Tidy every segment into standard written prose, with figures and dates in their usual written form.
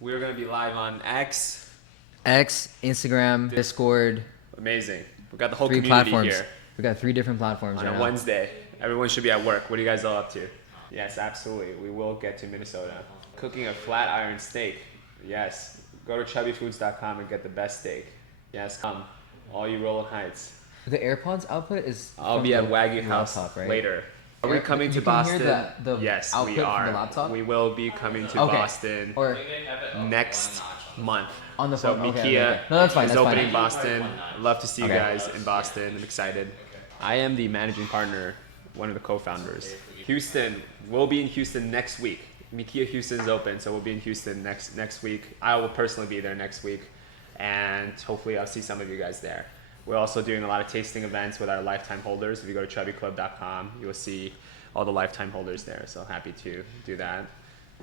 We're going to be live on X. Instagram, Discord. Amazing. We got the whole 3 community platforms. here. We got 3 different platforms On right a now. Wednesday. Everyone should be at work. What are you guys all up to? Yes, absolutely. We will get to Minnesota. Cooking a flat iron steak. Yes. Go to chubbyfoods.com and get the best steak. Yes, come. All you Rolling Heights. The AirPods output is I'll be at Wagyu House laptop, right? later. Are we coming to You can hear Boston? the Yes, output we from are. the laptop? We will be coming to Okay. Boston Or next month. on the So phone. Okay, Mikia okay. No, that's fine. is That's opening fine. Boston. Love to see you Okay. guys in Boston. I'm excited. I am the managing partner, one of the co-founders. Houston, we'll be in Houston next week. Mikia Houston's open, so we'll be in Houston next week. I will personally be there next week, and hopefully I'll see some of you guys there. We're also doing a lot of tasting events with our lifetime holders. If you go to chubbyclub.com, you will see all the lifetime holders there. So happy to do that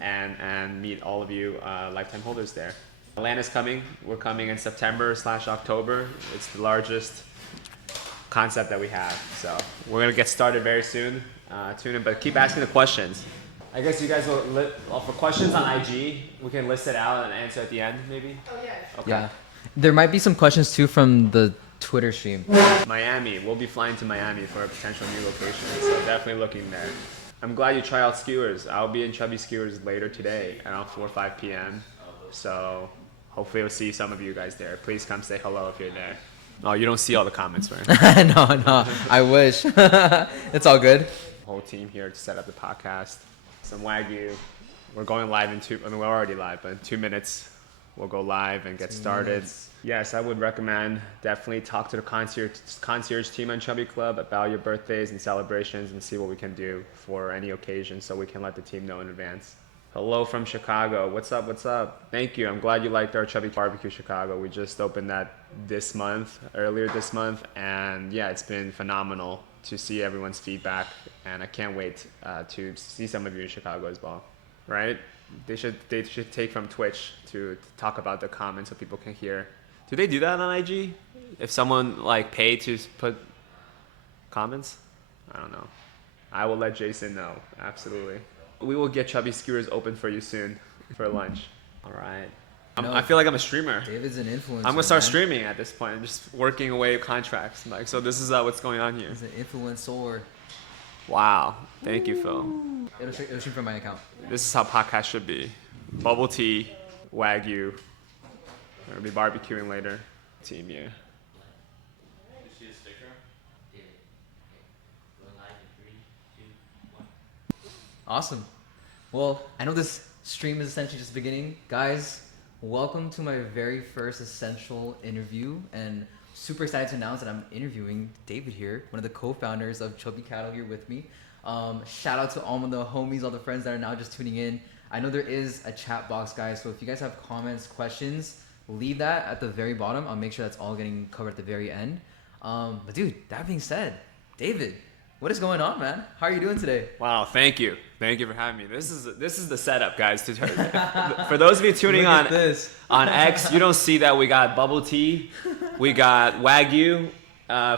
and meet all of you lifetime holders there. Atlanta's coming. We're coming in September/October. It's the largest concept that we have. So we're gonna get started very soon. Tune in, but keep asking the questions. I guess you guys will for questions on IG. We can list it out and answer at the end, maybe. Oh yeah. Okay. Yeah. There might be some questions too from the Twitter stream. Miami. We'll be flying to Miami for a potential new location, so definitely looking there. I'm glad you try out skewers. I'll be in Chubby Skewers later today around 4 or 5 p.m. So hopefully we'll see some of you guys there. Please come say hello if you're there. Oh, you don't see all the comments, right? No. I wish. It's all good. Whole team here to set up the podcast. Some Wagyu. We're going live we're already live, but in 2 minutes we'll go live and get started. Yes, I would recommend definitely talk to the concierge team on Chubby Club about your birthdays and celebrations and see what we can do for any occasion so we can let the team know in advance. Hello from Chicago. What's up? What's up? Thank you. I'm glad you liked our Chubby Barbecue Chicago. We just opened that earlier this month, and yeah, it's been phenomenal to see everyone's feedback, and I can't wait to see some of you in Chicago as well. Right? They should take from Twitch to talk about the comments so people can hear. Do they do that on IG? If someone like paid to put comments? I don't know. I will let Jason know. Absolutely. We will get Chubby Skewers open for you soon for lunch. All right. I feel like I'm a streamer. David's an influencer. I'm gonna start man. streaming at this point. I'm just working away contracts. Like, so this is what's going on here. He's an influencer. Wow. Thank you, Phil. It'll shoot from my account. This is how podcasts should be. Bubble tea, Wagyu. We're gonna be barbecuing later. Team here. Awesome. Well, I know this stream is essentially just beginning. Guys, welcome to my very first Essential interview, and super excited to announce that I'm interviewing David here, one of the co-founders of Chubby Cattle here with me. Shout out to all of the homies, all the friends that are now just tuning in. I know there is a chat box, guys, so if you guys have comments, questions, leave that at the very bottom. I'll make sure that's all getting covered at the very end. But dude, that being said, David, what is going on, man? How are you doing today? Wow, thank you for having me. This is the setup, guys. For those of you tuning Look at this. on X, you don't see that we got bubble tea, we got Wagyu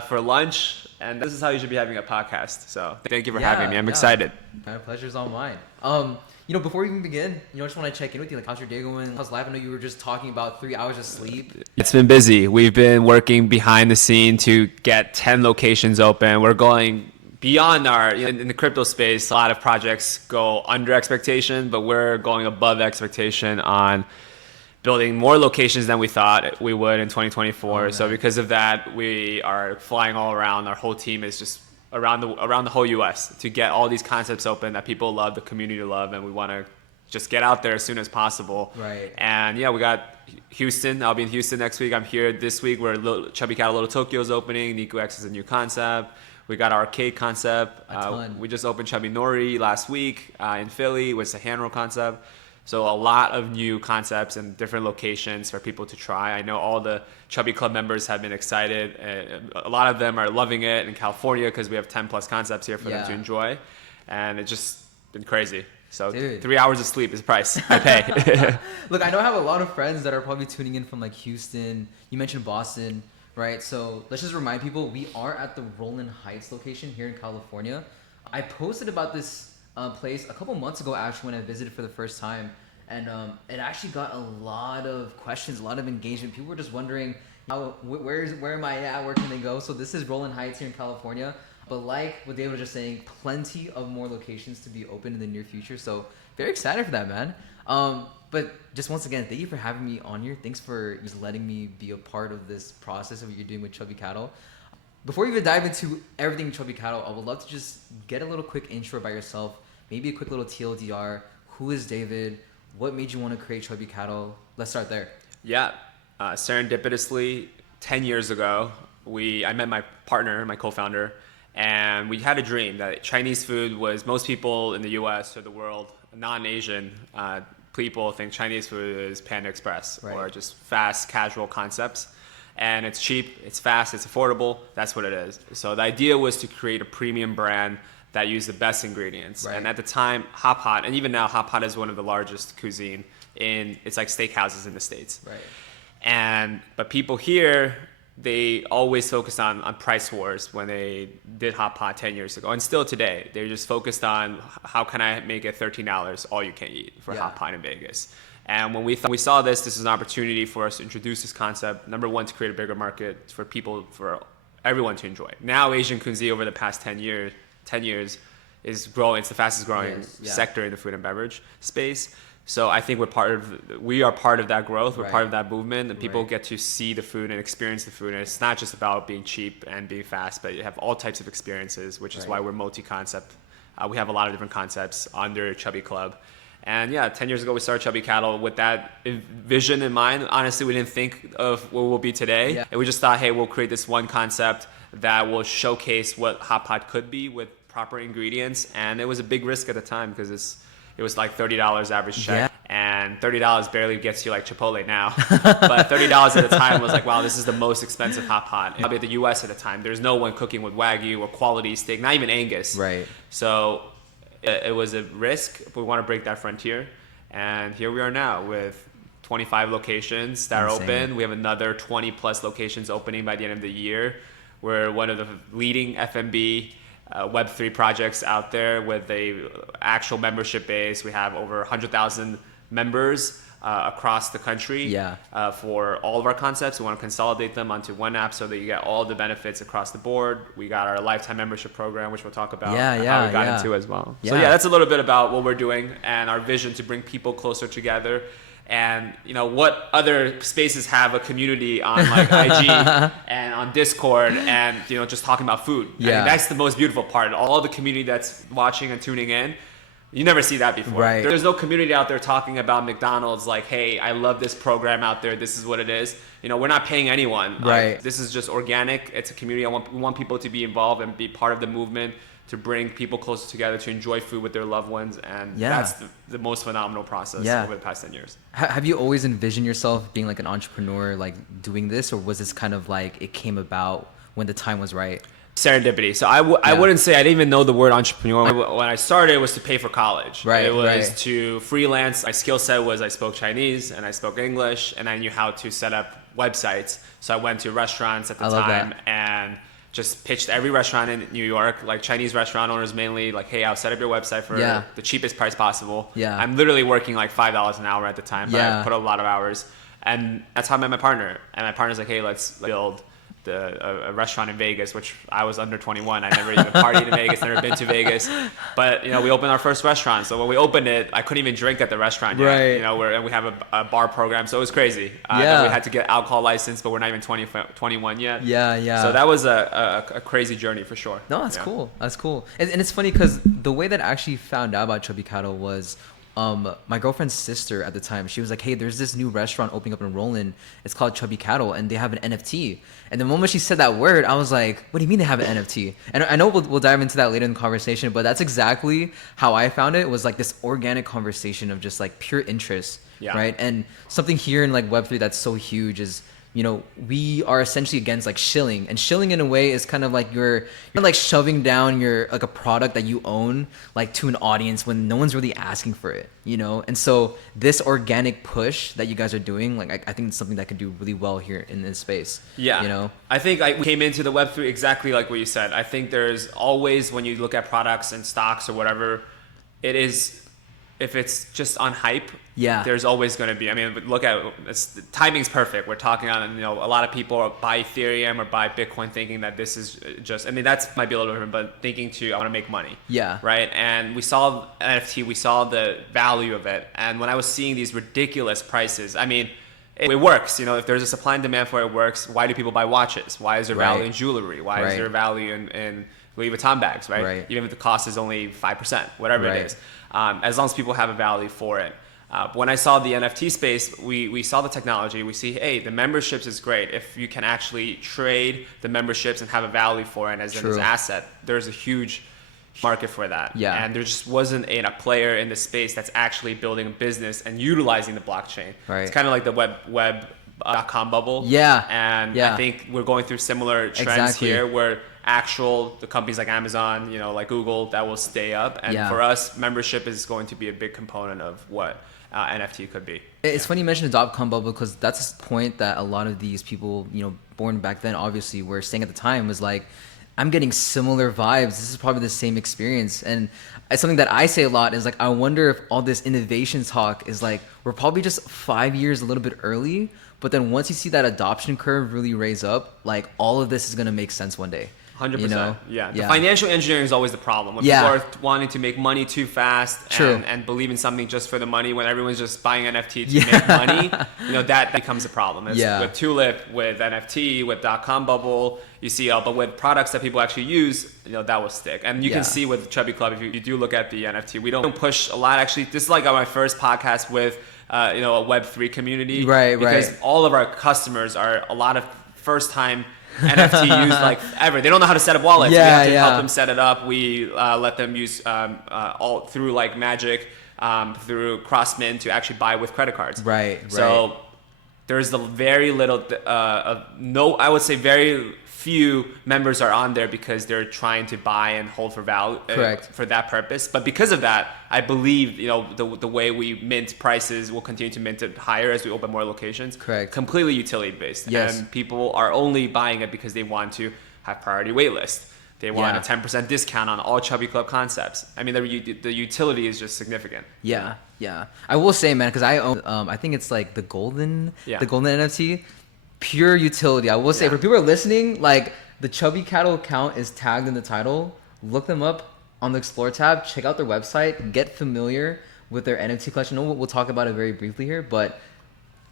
for lunch, and this is how you should be having a podcast. So thank you for having me. I'm excited. My pleasure's all mine. Before we even begin, I just want to check in with you. Like, how's your day going? How's life? I know you were just talking about 3 hours of sleep. It's been busy. We've been working behind the scene to get 10 locations open. We're going beyond in the crypto space. A lot of projects go under expectation, but we're going above expectation on building more locations than we thought we would in 2024. So because of that, we are flying all around. Our whole team is just around the whole US to get all these concepts open that people love, the community love, and we want to just get out there as soon as possible. Right. And yeah, we got Houston. I'll be in Houston next week. I'm here this week where Chubby Cattle Little Tokyo is opening. Niku X is a new concept. We got our arcade concept. A ton. We just opened Chubby Nori last week in Philly, which is a hand roll concept. So a lot of new concepts and different locations for people to try. I know all the Chubby Club members have been excited. A lot of them are loving it in California because we have 10 plus concepts here for them to enjoy. And it's just been crazy. So Dude. 3 hours of sleep is the price I pay. Look, I know I have a lot of friends that are probably tuning in from like Houston. You mentioned Boston, right? So let's just remind people, we are at the Rolling Heights location here in California. I posted about this place a couple months ago, actually, when I visited for the first time. And it actually got a lot of questions, a lot of engagement. People were just wondering, where am I at? Where can they go? So this is Rolling Heights here in California. But like what David was just saying, plenty of more locations to be open in the near future. So very excited for that, man. But just once again, thank you for having me on here. Thanks for just letting me be a part of this process of what you're doing with Chubby Cattle. Before we even dive into everything Chubby Cattle, I would love to just get a little quick intro by yourself. Maybe a quick little TLDR. Who is David? What made you want to create Chubby Cattle? Let's start there. Yeah, serendipitously, 10 years ago, I met my partner, my co-founder, and we had a dream that Chinese food was, most people in the US or the world, non-Asian people think Chinese food is Panda Express, right, or just fast, casual concepts. And it's cheap, it's fast, it's affordable. That's what it is. So the idea was to create a premium brand that used the best ingredients. Right. And at the time, hot pot, and even now, hot pot is one of the largest cuisine it's like steakhouses in the States. Right. But people here, they always focused on price wars when they did hot pot 10 years ago, and still today. They're just focused on how can I make it $13 all you can eat for hot pot in Vegas. And when we saw this is an opportunity for us to introduce this concept. Number one, to create a bigger market for people, for everyone to enjoy. Now, Asian cuisine over the past 10 years is growing. It's the fastest growing sector in the food and beverage space. So I think we are part of that growth. We're part of that movement, and people get to see the food and experience the food. And it's not just about being cheap and being fast, but you have all types of experiences, which is why we're multi-concept. We have a lot of different concepts under Chubby Club. And 10 years ago, we started Chubby Cattle with that vision in mind. Honestly, we didn't think of what we'll be today. Yeah. And we just thought, hey, we'll create this one concept that will showcase what hot pot could be with proper ingredients. And it was a big risk at the time because it was like $30 average check. Yeah. And $30 barely gets you like Chipotle now. But $30 at the time was like, wow, this is the most expensive hot pot. Probably at the US at the time. There's no one cooking with Wagyu or quality steak, not even Angus. Right. So it was a risk, but we want to break that frontier. And here we are now with 25 locations that are open. We have another 20 plus locations opening by the end of the year. We're one of the leading F&B Web3 projects out there with a actual membership base. We have over 100,000 members across the country for all of our concepts. We want to consolidate them onto one app so that you get all the benefits across the board. We got our lifetime membership program, which we'll talk about how we got into as well. So that's a little bit about what we're doing and our vision to bring people closer together. And what other spaces have a community on like IG and on Discord and just talking about food. I think that's the most beautiful part. All the community that's watching and tuning in, you never see that before. Right. There's no community out there talking about McDonald's like, hey, I love this program out there. This is what it is. We're not paying anyone. Right. This is just organic. It's a community. We want people to be involved and be part of the movement, to bring people closer together, to enjoy food with their loved ones. And that's the most phenomenal process over the past 10 years. Have you always envisioned yourself being like an entrepreneur, like doing this? Or was this kind of like it came about when the time was right? Serendipity. So I wouldn't say I didn't even know the word entrepreneur. When I started, it was to pay for college. Right. It was to freelance. My skill set was I spoke Chinese and I spoke English and I knew how to set up websites. So I went to restaurants at the time and just pitched every restaurant in New York, like Chinese restaurant owners mainly, like, hey, I'll set up your website for the cheapest price possible. Yeah. I'm literally working like $5 an hour at the time, but I put a lot of hours. And that's how I met my partner. And my partner's like, hey, let's build a restaurant in Vegas, which I was under 21. I never even partied in Vegas, never been to Vegas. But, we opened our first restaurant. So when we opened it, I couldn't even drink at the restaurant yet. Right. And we have a bar program. So it was crazy. We had to get alcohol license, but we're not even 21 yet. Yeah. So that was a crazy journey for sure. No, that's cool. That's cool. And it's funny because the way that I actually found out about Chubby Cattle was my girlfriend's sister at the time. She was like, hey, there's this new restaurant opening up in Roland. It's called Chubby Cattle, and they have an NFT. And the moment she said that word, I was like, what do you mean they have an NFT? And I know we'll dive into that later in the conversation, but that's exactly how I found it. It was like this organic conversation of just like pure interest, right? And something here in like Web3 that's so huge is, we are essentially against like shilling, and shilling in a way is kind of like you're like shoving down like a product that you own like to an audience when no one's really asking for it, And so this organic push that you guys are doing, like I think it's something that could do really well here in this space. Yeah. I think we came into the Web3 exactly like what you said. I think there's always, when you look at products and stocks or whatever, it is if it's just on hype, Yeah. there's always going to be. I mean, look at the timing's perfect. We're talking on, a lot of people buy Ethereum or buy Bitcoin thinking that this is just. I mean, that's might be a little different, but thinking I want to make money. Yeah. Right. And we saw NFT. We saw the value of it. And when I was seeing these ridiculous prices, I mean, it works. If there's a supply and demand for it, it works. Why do people buy watches? Why is there value in jewelry? Why is there value in Louis Vuitton bags? Right. Even if the cost is only 5%, whatever it is. As long as people have a value for it. When I saw the NFT space, we saw the technology. We see, hey, the memberships is great. If you can actually trade the memberships and have a value for it as an asset, there's a huge market for that. Yeah. And there just wasn't a player in the space that's actually building a business and utilizing the blockchain. Right. It's kind of like the web.com bubble. Yeah. And I think we're going through similar trends here where the companies like Amazon, like Google, that will stay up. And for us, membership is going to be a big component of what NFT could be. It's funny you mentioned the .com bubble because that's a point that a lot of these people, born back then, obviously, were saying at the time was like, I'm getting similar vibes. This is probably the same experience. And it's something that I say a lot is like, I wonder if all this innovation talk is like, we're probably just 5 years a little bit early. But then once you see that adoption curve really raise up, like all of this is going to make sense one day. 100%. Yeah. The financial engineering is always the problem. When people are wanting to make money too fast and believe in something just for the money, when everyone's just buying NFT to make money, that becomes a problem. With Tulip, with NFT, with .com bubble, you see, but with products that people actually use, that will stick. And you can see with Chubby Club, if you do look at the NFT, we don't push a lot. Actually, this is like my first podcast with, a Web3 community. Because all of our customers are a lot of first-time NFT used like ever. They don't know how to set up wallets. We have to help them set it up. We let them use all through like Magic, through Crossmin to actually buy with credit cards. So there's the very little, I would say very few members are on there because they're trying to buy and hold for value for that purpose. But because of that, I believe the way we mint prices will continue to mint it higher as we open more locations. Completely utility based. And people are only buying it because they want to have priority wait list. They want a 10% discount on all Chubby Club concepts. I mean, the utility is just significant. Yeah. I will say, man, because I own, I think it's like the golden NFT. Pure utility. I will say, for people who are listening, like the Chubby Cattle account is tagged in the title. Look them up on the Explore tab. Check out their website. Get familiar with their NFT collection. We'll talk about it very briefly here, but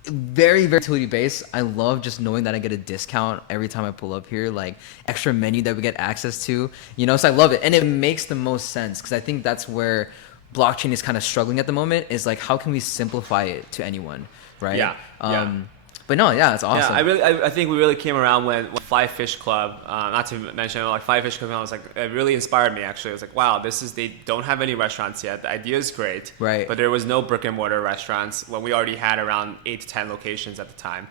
very, very utility based. I love just knowing that I get a discount every time I pull up here, like extra menu that we get access to. So I love it, and it makes the most sense because I think that's where blockchain is kind of struggling at the moment. Is like, how can we simplify it to anyone, right? But no, it's awesome. I think we really came around when Fly Fish Club, not to mention like Fly Fish Club, I was like, it really inspired me actually. I was like, wow, they don't have any restaurants yet. The idea is great, but there was no brick and mortar restaurants when we already had around 8 to 10 locations at the time.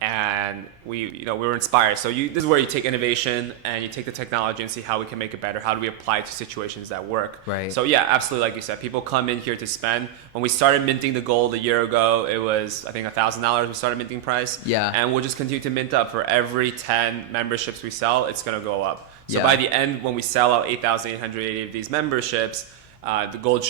And we were inspired. So this is where you take innovation and you take the technology and see how we can make it better. How do we apply it to situations that work? So absolutely, like you said, people come in here to spend. When we started minting the gold a year ago, it was I think $1,000. We started minting price. And we'll just continue to mint up. For every 10 memberships we sell, it's gonna go up. So by the end, when we sell out 8,880 of these memberships, the gold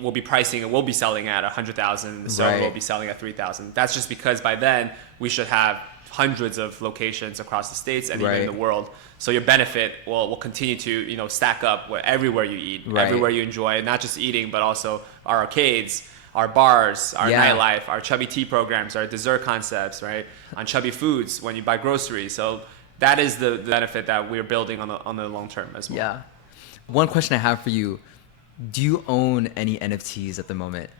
we'll be pricing and we'll be selling at 100,000. The silver will be selling at 3,000. That's just because by then we should have hundreds of locations across the states and even in the world. So your benefit will continue to stack up everywhere you eat, everywhere you enjoy, not just eating, but also our arcades, our bars, our nightlife, our Chubby tea programs, our dessert concepts, right? On Chubby Foods when you buy groceries. So that is the benefit that we're building on the long term as well. One question I have for you. Do you own any NFTs at the moment?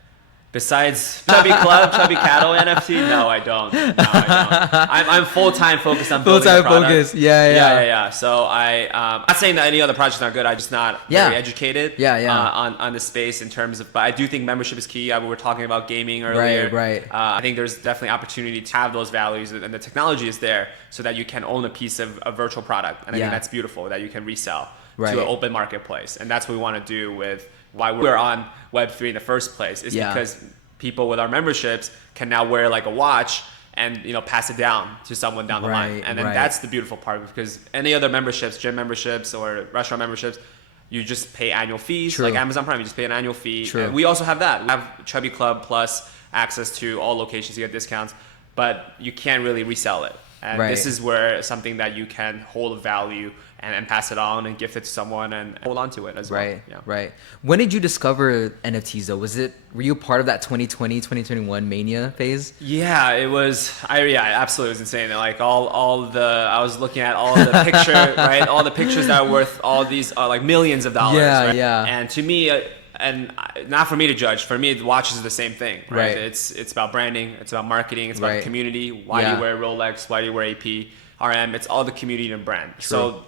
Besides Chubby Club, Chubby Cattle NFT? No, I don't. I'm full-time focused on building a product. Focus. Yeah. So I'm not saying that any other projects are good. I'm just not very educated on the space in terms of, but I do think membership is key. We were talking about gaming earlier. I think there's definitely opportunity to have those values and the technology is there so that you can own a piece of a virtual product. And I think that's beautiful that you can resell to an open marketplace. And that's what we want to do with why we're on Web3 in the first place is because people with our memberships can now wear like a watch and pass it down to someone down the line. And then that's the beautiful part because any other memberships, gym memberships or restaurant memberships, you just pay annual fees. True. Like Amazon Prime, you just pay an annual fee. True. And we also have that. We have Chubby Club Plus access to all locations. You get discounts, but you can't really resell it. And Right. this is where something that you can hold a value and pass it on and gift it to someone and hold on to it as well. Right, Yeah. right. When did you discover NFTs though? Were you part of that 2020, 2021 mania phase? Yeah, it was. Yeah, absolutely, it was insane. Like I was looking at all the picture, right? All the pictures that are worth all these like millions of dollars. Yeah, right? yeah. And to me, not for me to judge. For me, the watches are the same thing, right? Right. It's about branding. It's about marketing. It's about Right. the community. Why do Yeah. you wear Rolex? Why do you wear AP, RM? It's all the community and brand. True. So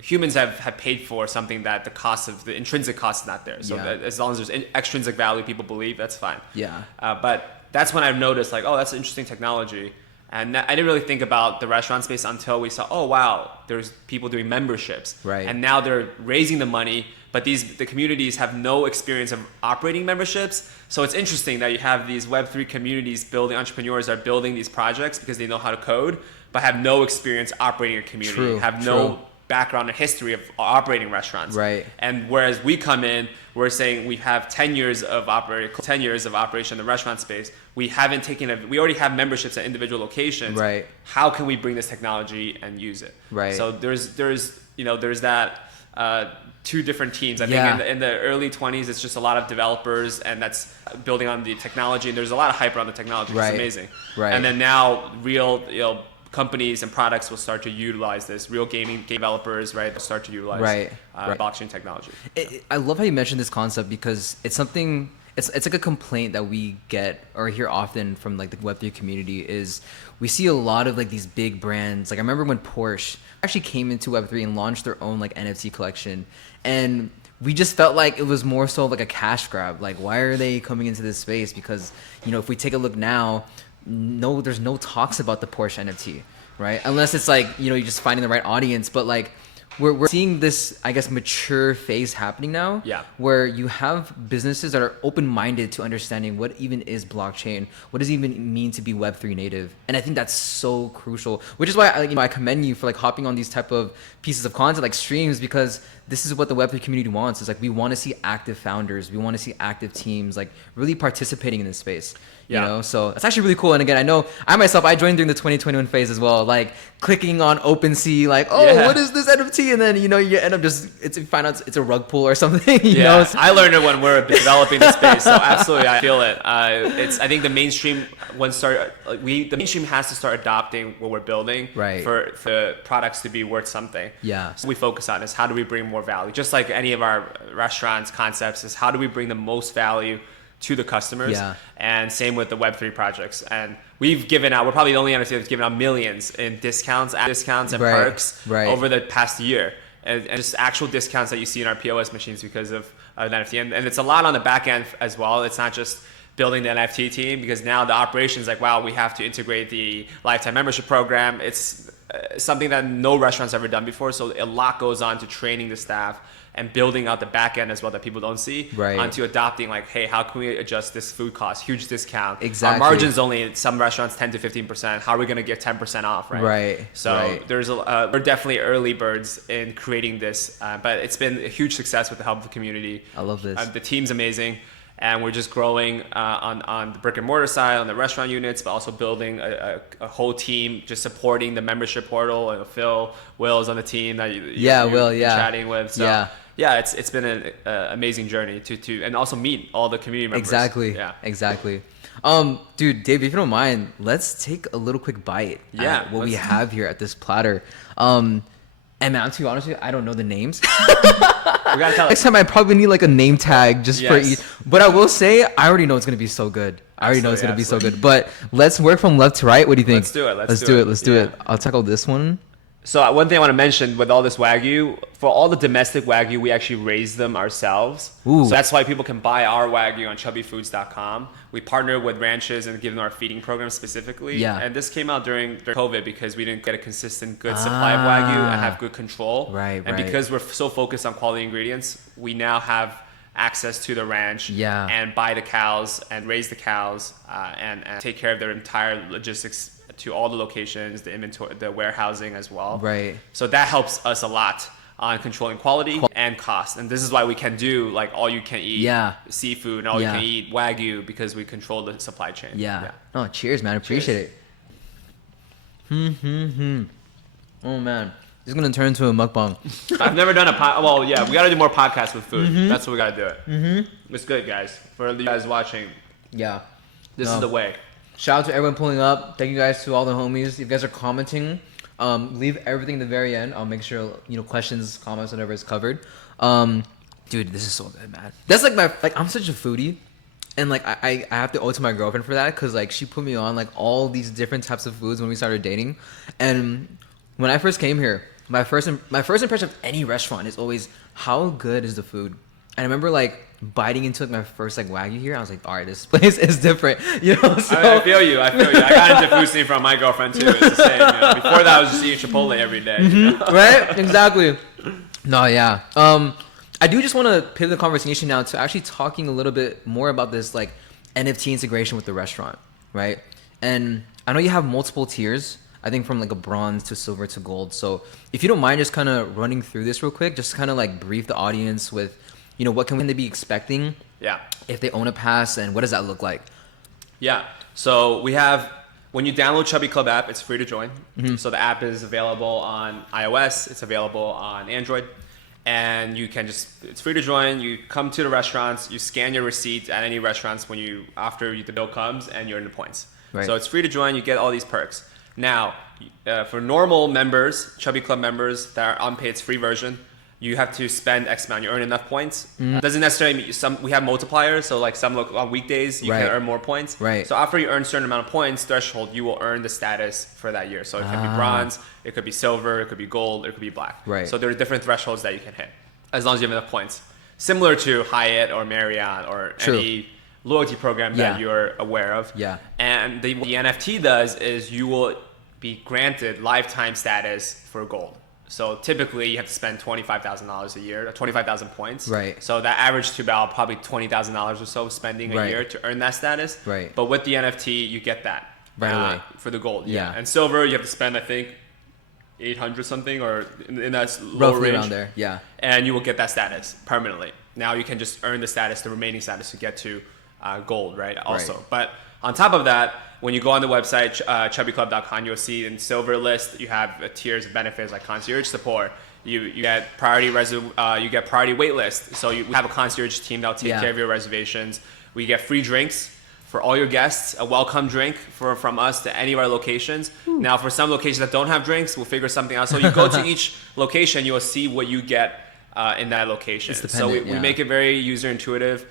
humans have paid for something that the intrinsic cost is not there. So Yeah. that as long as there's extrinsic value, people believe that's fine. Yeah. But that's when I've noticed like, oh, that's an interesting technology. And I didn't really think about the restaurant space until we saw, oh, wow, there's people doing memberships. Right. And now they're raising the money, but the communities have no experience of operating memberships. So it's interesting that you have these Web3 communities entrepreneurs are building these projects because they know how to code, but have no experience operating a community, True, have true. no background and history of operating restaurants. Right. And whereas we come in, we're saying we have 10 years of operation in the restaurant space. We already have memberships at individual locations. Right. How can we bring this technology and use it? Right. So there's that two different teams. I Yeah. think in the early 20s, it's just a lot of developers and that's building on the technology. And there's a lot of hype around the technology. Right. It's amazing. Right. And then now real, companies and products will start to utilize this. Real game developers, right, will start to utilize Right. blockchain technology. I love how you mentioned this concept because it's something. It's like a complaint that we get or hear often from like the Web3 community is we see a lot of like these big brands. Like I remember when Porsche actually came into Web3 and launched their own like NFT collection, and we just felt like it was more so like a cash grab. Like why are they coming into this space? Because if we take a look now, there's no talks about the Porsche NFT, right? Unless it's like you're just finding the right audience, but like. We're seeing this, I guess, mature phase happening now, Yeah. where you have businesses that are open-minded to understanding what even is blockchain, what does it even mean to be Web3 native, and I think that's so crucial. Which is why I commend you for like hopping on these type of pieces of content like streams, because this is what the Web3 community wants. Is like we want to see active founders, we want to see active teams, like really participating in this space. Yeah. So it's actually really cool. And again, I know I joined during the 2021 phase as well, like clicking on OpenSea, like, what is this NFT? And then, you end up you find out it's a rug pull or something, you know? I learned it when we're developing the space. So absolutely, I feel it. I think the mainstream the mainstream has to start adopting what we're building Right. for the products to be worth something. Yeah. So we focus on is how do we bring more value? Just like any of our restaurants concepts is how do we bring the most value to the customers. Yeah. And same with the Web3 projects. And we're probably the only NFT that's given out millions in discounts and Right. perks Right. over the past year. And just actual discounts that you see in our POS machines because of the NFT. And it's a lot on the back end as well. It's not just building the NFT team, because now the operations like, wow, we have to integrate the lifetime membership program. It's something that no restaurant's ever done before. So a lot goes on to training the staff and building out the back end as well that people don't see, Right. onto adopting like, hey, how can we adjust this food cost? Huge discount. Exactly. Our margins only, some restaurants 10 to 15%. How are we going to get 10% off, right? Right. So Right. there's we're definitely early birds in creating this, but it's been a huge success with the help of the community. I love this. The team's amazing. And we're just growing on the brick and mortar side, on the restaurant units, but also building a whole team, just supporting the membership portal. And Will's on the team that you're chatting with. So it's been an amazing journey to and also meet all the community members. Exactly. Yeah. Exactly. Dude, Dave, if you don't mind, let's take a little quick bite. Yeah, At what we have here at this platter. And man, to be honest with you, I don't know the names. We gotta tell Next time I probably need like a name tag just for each. But I will say, I already know it's gonna be so good. I already know it's gonna be so good. But let's work from left to right. What do you think? Let's do it. Let's do it. I'll tackle this one. So one thing I want to mention with all this Wagyu, for all the domestic Wagyu, we actually raise them ourselves. Ooh. So that's why people can buy our Wagyu on chubbyfoods.com. We partner with ranches and give them our feeding program specifically. Yeah. And this came out during COVID because we didn't get a consistent good supply of Wagyu and have good control. Right. Because we're so focused on quality ingredients, we now have access to the ranch and buy the cows and raise the cows and take care of their entire logistics to all the locations, the inventory, the warehousing as well. Right. So that helps us a lot on controlling quality and cost. And this is why we can do like all you can eat seafood and all you can eat Wagyu, because we control the supply chain. Oh, cheers, man. Appreciate it. Oh, man. This is going to turn into a mukbang. I've never done well, yeah, we got to do more podcasts with food. That's what we got to do it. It's good, guys. For you guys watching, this is the way. Shout out to everyone pulling up. Thank you guys to all the homies. If you guys are commenting, leave everything at the very end. I'll make sure, questions, comments, whatever is covered. Dude, this is so good, man. That's I'm such a foodie. And I have to owe it to my girlfriend for that, because she put me on all these different types of foods when we started dating. And when I first came here, my first impression of any restaurant is always, how good is the food? And I remember biting into my first Wagyu here. I was like, all right, this place is different. So I feel you. I got into food scene from my girlfriend too. It's the same. Before that, I was just eating Chipotle every day. Right? Exactly. No, yeah. I do just want to pivot the conversation now to actually talking a little bit more about this NFT integration with the restaurant, right? And I know you have multiple tiers. I think from a bronze to silver to gold. So if you don't mind just kind of running through this real quick, just kind of brief the audience with, what can they be expecting? Yeah. If they own a pass, and what does that look like? Yeah. So we have, when you download Chubby Club app, it's free to join. So the app is available on iOS. It's available on Android. And you can it's free to join. You come to the restaurants, you scan your receipt at any restaurants after the bill comes, and you're in the points. Right. So it's free to join. You get all these perks. Now, for normal members, Chubby Club members that are unpaid, it's free version. You have to spend X amount. You earn enough points. Doesn't necessarily mean we have multipliers. So on weekdays, you can earn more points. Right. So after you earn a certain amount of points threshold, you will earn the status for that year. So it could be bronze, it could be silver, it could be gold, it could be black. Right. So there are different thresholds that you can hit as long as you have enough points. Similar to Hyatt or Marriott or any loyalty program that you're aware of. Yeah. And the NFT does is you will be granted lifetime status for gold. So typically you have to spend $25,000 a year, 25,000 points. Right. So that average to about probably $20,000 or so spending a year to earn that status. Right. But with the NFT, you get that right away for the gold. Yeah. And silver, you have to spend, I think, 800 something or in that low roughly range. Around there. Yeah. And you will get that status permanently. Now you can just earn the status, the remaining status to get to gold, right? Also. Right. But on top of that, when you go on the website, chubbyclub.com, you'll see in silver list, you have tiers of benefits like concierge support. You get priority you get priority wait list. So you have a concierge team that'll take care of your reservations. We get free drinks for all your guests, a welcome drink from us to any of our locations. Now, for some locations that don't have drinks, we'll figure something out. So you go to each location, you will see what you get in that location. So we make it very user intuitive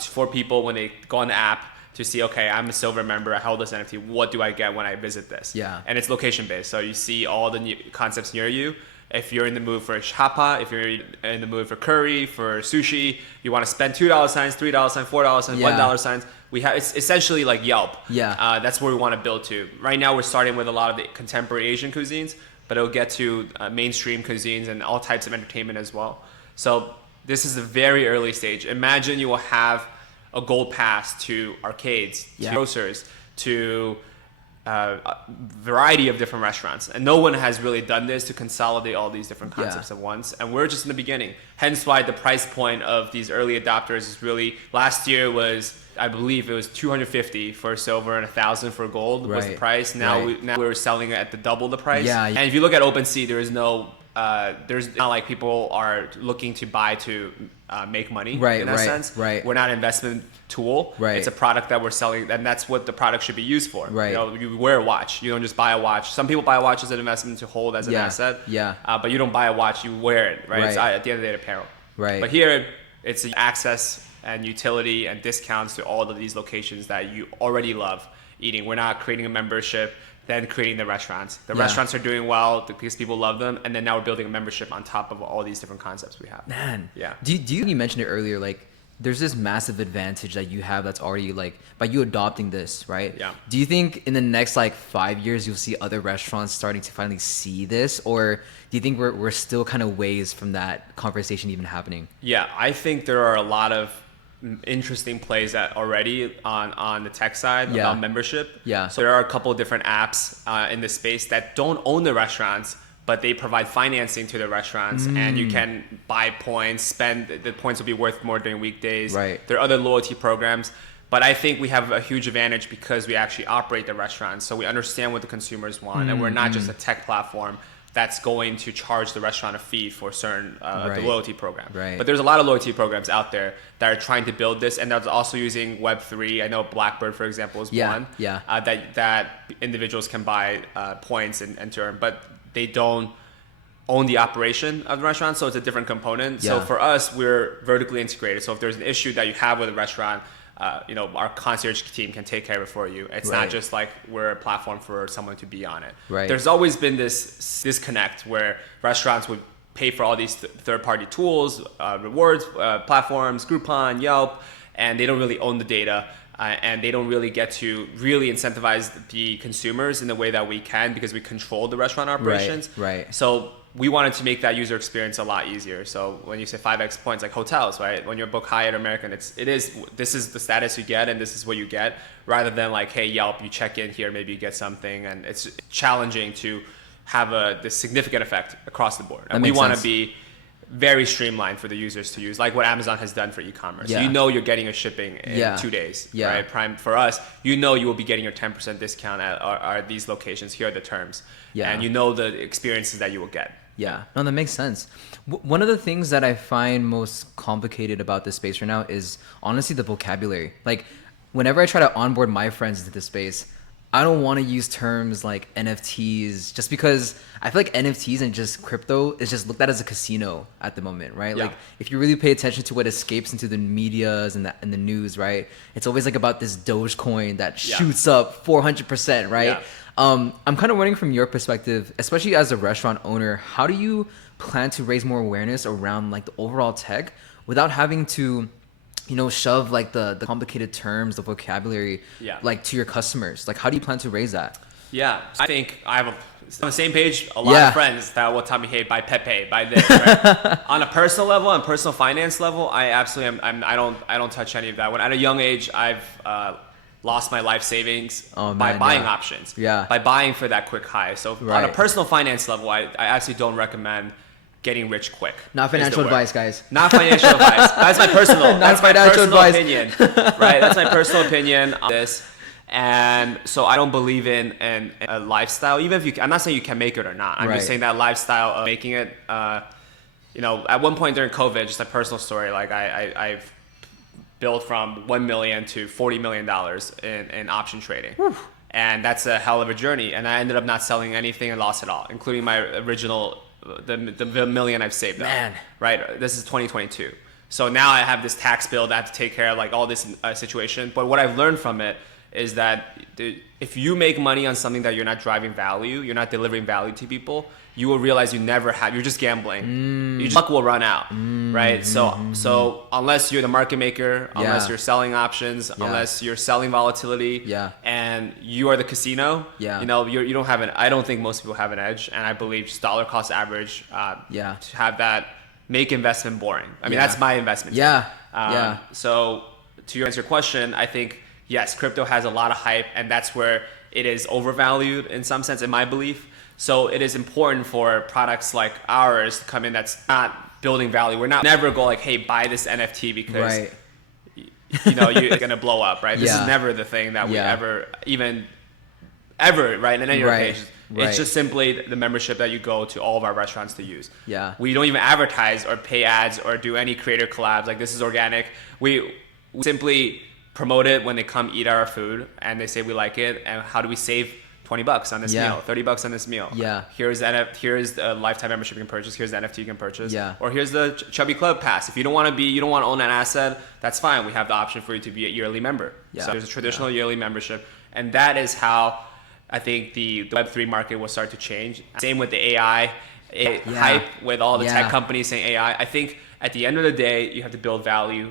for people when they go on the app to see, okay, I'm a silver member, I hold this NFT, what do I get when I visit this? Yeah. And it's location based, so you see all the new concepts near you. If you're in the mood for chapa, if you're in the mood for curry, for sushi, you want to spend $2 signs, $3 signs, $4 signs, $1 signs. It's essentially like Yelp. Yeah. That's where we want to build to. Right now, we're starting with a lot of the contemporary Asian cuisines, but it'll get to mainstream cuisines and all types of entertainment as well. So this is a very early stage. Imagine you will have a gold pass to arcades, to grocers, to a variety of different restaurants. And no one has really done this to consolidate all these different concepts at once. And we're just in the beginning. Hence why the price point of these early adopters is really, last year was, I believe it was $250 for silver and $1,000 for gold was the price. Now we're selling it at the double the price. Yeah. And if you look at OpenSea, there is no, there's not like people are looking to buy to make money in that sense. Right. We're not an investment tool. Right. It's a product that we're selling, and that's what the product should be used for. Right. You wear a watch. You don't just buy a watch. Some people buy a watch as an investment to hold as an asset. Yeah. But you don't buy a watch. You wear it. Right. It's at the end of the day, apparel. Right. But here, it's access and utility and discounts to all of these locations that you already love eating. We're not creating a membership, then creating the restaurants. The restaurants are doing well because people love them, and then now we're building a membership on top of all these different concepts we have. Man. Yeah. You mentioned it earlier, there's this massive advantage that you have that's already by you adopting this, right? Yeah. Do you think in the next 5 years you'll see other restaurants starting to finally see this, or do you think we're still kind of ways from that conversation even happening? Yeah, I think there are a lot of interesting plays that already on the tech side about membership. Yeah. So there are a couple of different apps in this space that don't own the restaurants, but they provide financing to the restaurants, and you can buy points, spend the points will be worth more during weekdays. Right. There are other loyalty programs, but I think we have a huge advantage because we actually operate the restaurants, so we understand what the consumers want, and we're not just a tech platform that's going to charge the restaurant a fee for certain the loyalty program. Right. But there's a lot of loyalty programs out there that are trying to build this, and they're also using Web3. I know Blackbird, for example, is one that individuals can buy points and turn, but they don't own the operation of the restaurant, so it's a different component. So for us, we're vertically integrated. So if there's an issue that you have with a restaurant, our concierge team can take care of it for you. It's not just like we're a platform for someone to be on it. Right. There's always been this disconnect where restaurants would pay for all these third-party tools, rewards platforms, Groupon, Yelp, and they don't really own the data. And they don't really get to really incentivize the consumers in the way that we can, because we control the restaurant operations. Right. So we wanted to make that user experience a lot easier. So when you say 5x points, like hotels, right? When you book Hyatt or American, this is the status you get, and this is what you get, rather than like, hey, Yelp, you check in here, maybe you get something, and it's challenging to have this significant effect across the board. And we want to be very streamlined for the users to use, like what Amazon has done for e-commerce. Yeah. You're getting your shipping in 2 days, right? Prime for us, you will be getting your 10% discount at these locations. Here are the terms, and the experiences that you will get. Yeah, no, that makes sense. One of the things that I find most complicated about this space right now is honestly the vocabulary. Like, whenever I try to onboard my friends into this space, I don't want to use terms like NFTs, just because I feel like NFTs and just crypto is just looked at as a casino at the moment, right? Yeah. Like, if you really pay attention to what escapes into the medias and the news, right? It's always like about this Dogecoin that shoots up 400%, right? Yeah. I'm kind of wondering from your perspective, especially as a restaurant owner, how do you plan to raise more awareness around like the overall tech without having to, shove like the complicated terms, the vocabulary, like to your customers? Like, how do you plan to raise that? Yeah, I think I have on the same page a lot of friends that will tell me, hey, buy Pepe, buy this. Right? On a personal level, on personal finance level, I absolutely am. I don't touch any of that. When at a young age, I've lost my life savings by buying options. By buying for that quick high. So on a personal finance level, I actually don't recommend getting rich quick. Not financial advice, guys. Not financial advice. That's my personal. That's my personal opinion. Right. That's my personal opinion on this. And so I don't believe in a lifestyle. Even if I'm not saying you can make it or not. I'm just saying that lifestyle of making it. At one point during COVID, just a personal story. Like I've built from $1 million to $40 million in option trading. Whew. And that's a hell of a journey. And I ended up not selling anything and lost it all, including my original, the million I've saved up. Man. Right? This is 2022. So now I have this tax bill that I have to take care of, like all this situation. But what I've learned from it is that if you make money on something that you're not driving value, you're not delivering value to people, you will realize you never have. You're just gambling. Your luck will run out, right? So unless you're the market maker, unless you're selling options, unless you're selling volatility, and you are the casino, you don't have I don't think most people have an edge, and I believe just dollar cost average, to have that make investment boring. I mean, that's my investment. So to answer your question, I think yes, crypto has a lot of hype, and that's where it is overvalued in some sense, in my belief. So it is important for products like ours to come in that's not building value. We're not never go like, hey, buy this NFT because you're gonna blow up, right? This is never the thing that we ever, right? In any occasion. It's just simply the membership that you go to all of our restaurants to use. We don't even advertise or pay ads or do any creator collabs. Like, this is organic. We simply promote it when they come eat our food and they say we like it, and how do we save $20 on this meal, $30 on this meal. Here's the lifetime membership you can purchase. Here's the NFT you can purchase. Or here's the Chubby Club Pass. If you don't want to own an asset, that's fine. We have the option for you to be a yearly member. So there's a traditional yearly membership, and that is how I think the Web3 market will start to change. Same with the AI hype with all the tech companies saying AI. I think at the end of the day, you have to build value,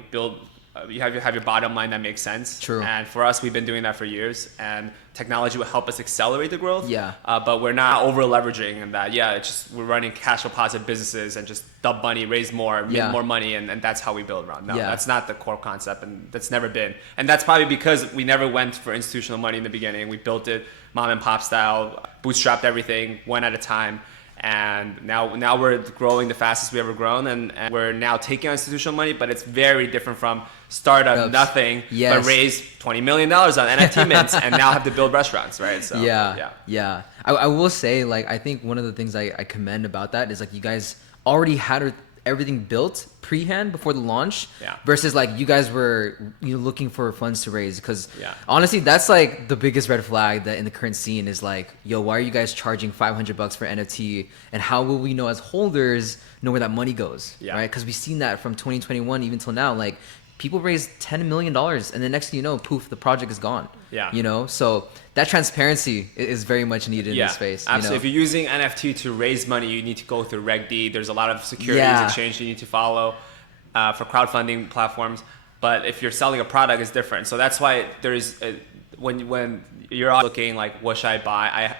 you have your bottom line that makes sense. True. And for us, we've been doing that for years, and technology will help us accelerate the growth. But we're not over leveraging in that. It's just we're running cash flow positive businesses and just dump money, raise more, make more money, and that's how we build around. No, that's not the core concept, and that's never been. And that's probably because we never went for institutional money in the beginning. We built it mom and pop style, bootstrapped everything, one at a time. And now we're growing the fastest we ever grown, and we're now taking on institutional money, but it's very different from start at nothing, but raise $20 million on NFT mints and now have to build restaurants, right? So yeah. I will say, like, I think one of the things I commend about that is, like, you guys already had everything built pre-hand before the launch, versus like you guys were looking for funds to raise, because honestly that's like the biggest red flag that in the current scene is like, yo, why are you guys charging $500 for NFT, and how will we know as holders know where that money goes, right? Because we've seen that from 2021 even till now, like people raise $10 million and the next thing you know, poof, the project is gone. So that transparency is very much needed in this space. Absolutely. If you're using NFT to raise money, you need to go through Reg D. There's a lot of securities exchange you need to follow for crowdfunding platforms. But if you're selling a product, it's different. So that's why there's when you're looking like, what should I buy?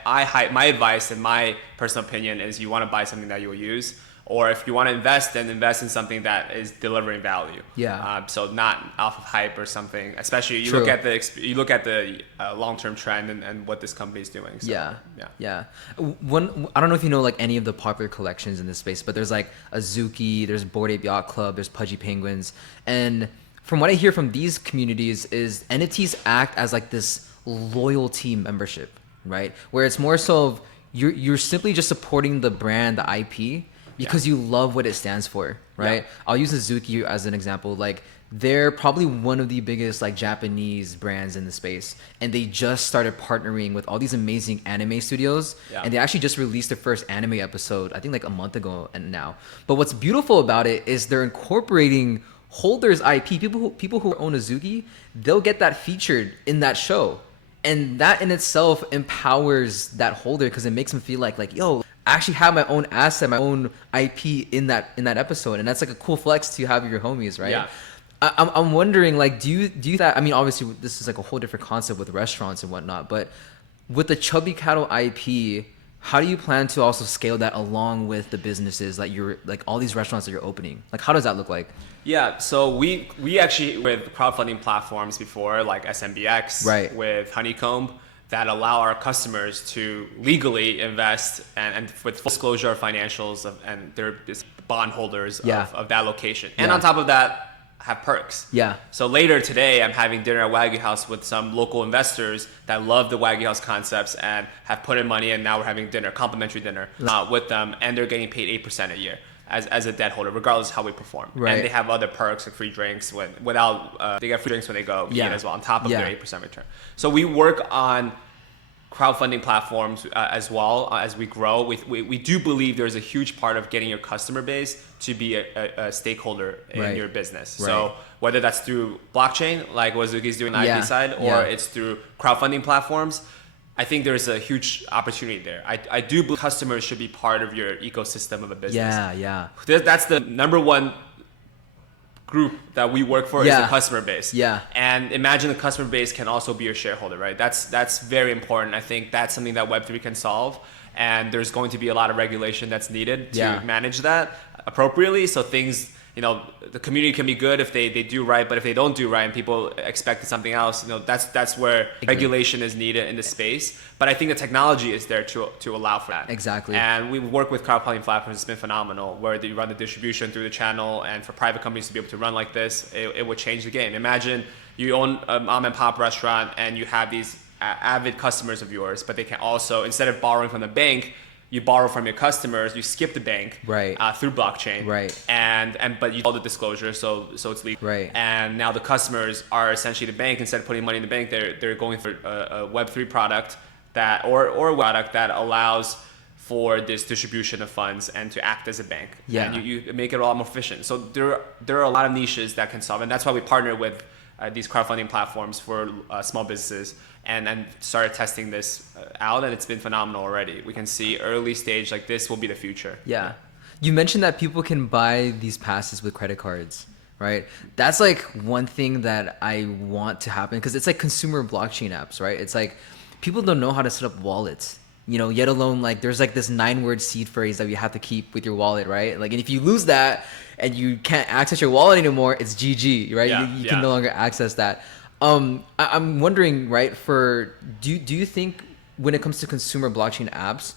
My advice and my personal opinion is you want to buy something that you will use. Or if you want to invest, then invest in something that is delivering value. So not off of hype or something. Especially you look at the long-term trend and what this company is doing. So, One, I don't know if you know like any of the popular collections in this space, but there's like Azuki, there's Bored Ape Yacht Club, there's Pudgy Penguins, and from what I hear from these communities is NFTs act as like this loyalty membership, right? Where it's more so of you're simply just supporting the brand, the IP. Because you love what it stands for, right? I'll use Azuki as an example. Like, they're probably one of the biggest like Japanese brands in the space, and they just started partnering with all these amazing anime studios, and they actually just released their first anime episode, I think like a month ago and now. But what's beautiful about it is they're incorporating holders' IP. People who own Azuki, they'll get that featured in that show, and that in itself empowers that holder because it makes them feel like yo, I actually have my own asset, my own IP in that episode, and that's like a cool flex to have your homies, right? I'm wondering, like, do you that? I mean, obviously this is like a whole different concept with restaurants and whatnot, but with the Chubby Cattle IP, how do you plan to also scale that along with the businesses that you're like all these restaurants that you're opening? Like, how does that look like? So we actually with crowdfunding platforms before, like SMBX, with Honeycomb, that allow our customers to legally invest and with full disclosure of financials and they're bondholders of that location. And on top of that, have perks. So later today, I'm having dinner at Wagyu House with some local investors that love the Wagyu House concepts and have put in money, and now we're having dinner, complimentary dinner with them, and they're getting paid 8% a year as a debt holder, regardless of how we perform. And they have other perks like free drinks they get free drinks when they go eat as well on top of their 8% return. So we work on crowdfunding platforms as well as we grow. We do believe there's a huge part of getting your customer base to be a stakeholder in your business. So whether that's through blockchain, like what Zuki's doing on the IP side, or it's through crowdfunding platforms, I think there's a huge opportunity there. I do believe customers should be part of your ecosystem of a business. That's the number one group that we work for is the customer base. And imagine the customer base can also be your shareholder, right? That's very important. I think that's something that Web3 can solve. And there's going to be a lot of regulation that's needed to manage that appropriately. So things, the community can be good if they do right, but if they don't do right and people expect something else, that's where regulation is needed in the space. But I think the technology is there to allow for that. Exactly. And we work with crowdfunding platforms. It's been phenomenal where they run the distribution through the channel, and for private companies to be able to run like this, it would change the game. Imagine you own a mom and pop restaurant and you have these avid customers of yours, but they can also, instead of borrowing from the bank, you borrow from your customers, you skip the bank through blockchain, but you all the disclosure, so it's legal. And now the customers are essentially the bank. Instead of putting money in the bank, they're going for a Web3 product or a product that allows for this distribution of funds and to act as a bank. And you make it a lot more efficient. So there are a lot of niches that can solve, and that's why we partner with these crowdfunding platforms for small businesses. And then started testing this out, and it's been phenomenal already. We can see early stage, like this will be the future. You mentioned that people can buy these passes with credit cards, right? That's like one thing that I want to happen, because it's like consumer blockchain apps, right? It's like people don't know how to set up wallets, yet alone like there's like this 9-word seed phrase that you have to keep with your wallet, right? Like, and if you lose that and you can't access your wallet anymore, it's GG, right? You can no longer access that. I'm wondering, right, do you think when it comes to consumer blockchain apps,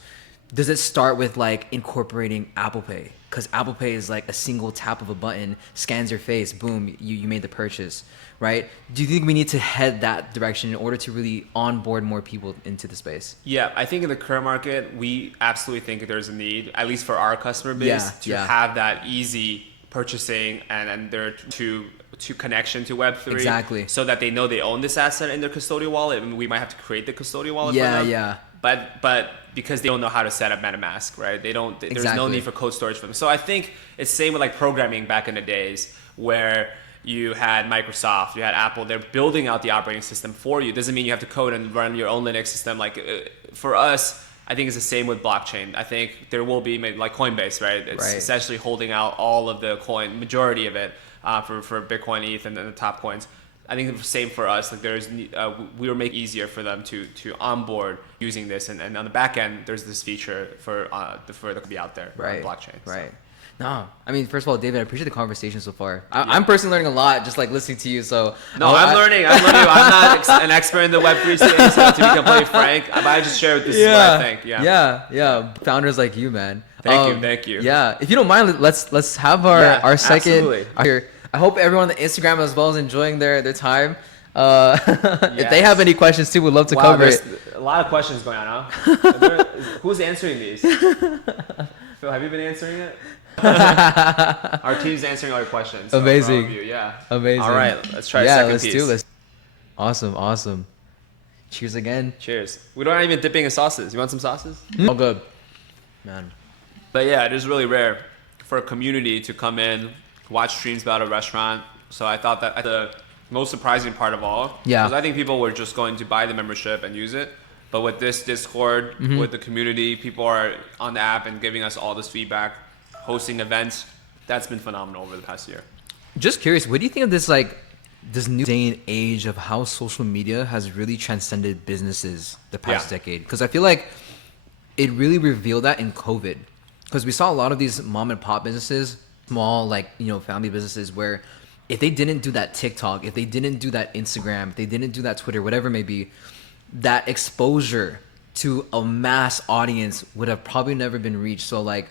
does it start with like incorporating Apple Pay? Because Apple Pay is like a single tap of a button, scans your face, boom, you made the purchase, right? Do you think we need to head that direction in order to really onboard more people into the space? Yeah, I think in the current market, we absolutely think there's a need, at least for our customer base, to have that easy purchasing and their to connection to Web3. Exactly. So that they know they own this asset in their custodial wallet. And we might have to create the custodial wallet for them. Yeah. But because they don't know how to set up MetaMask, right? There's no need for code storage for them. So I think it's same with like programming back in the days where you had Microsoft, you had Apple. They're building out the operating system for you. Doesn't mean you have to code and run your own Linux system. Like for us, I think it's the same with blockchain. I think there will be like Coinbase, right? It's essentially holding out all of the majority of it for Bitcoin, ETH, and then the top coins. I think the same for us. Like we will make it easier for them to onboard using this, and on the back end, there's this feature that could be out there on blockchain. Right. No, I mean, first of all, David, I appreciate the conversation so far. I'm personally learning a lot just like listening to you. So I'm learning. I'm not an expert in the Web3 space, so to be completely frank, I just share this is what I think. Yeah. Founders like you, man. Thank you. Yeah, if you don't mind, let's have our second. I hope everyone on the Instagram as well is enjoying their time. If they have any questions too, we'd love to cover it. A lot of questions going on, huh? Who's answering these? Phil, have you been answering it? Our team's answering all your questions. So Amazing. Amazing. All right, let's try a second piece. Let's do. Awesome. Cheers again. Cheers. We don't even dipping in sauces. You want some sauces? All good, man. But yeah, it is really rare for a community to come in, watch streams about a restaurant. So I thought that the most surprising part of all, because I think people were just going to buy the membership and use it. But with this Discord, with the community, people are on the app and giving us all this feedback, hosting events. That's been phenomenal over the past year. Just curious, what do you think of this new day and age of how social media has really transcended businesses the past decade? Because I feel like it really revealed that in COVID. Because we saw a lot of these mom and pop businesses, small family businesses, where if they didn't do that TikTok, if they didn't do that Instagram, if they didn't do that Twitter, whatever it may be, that exposure to a mass audience would have probably never been reached. So like,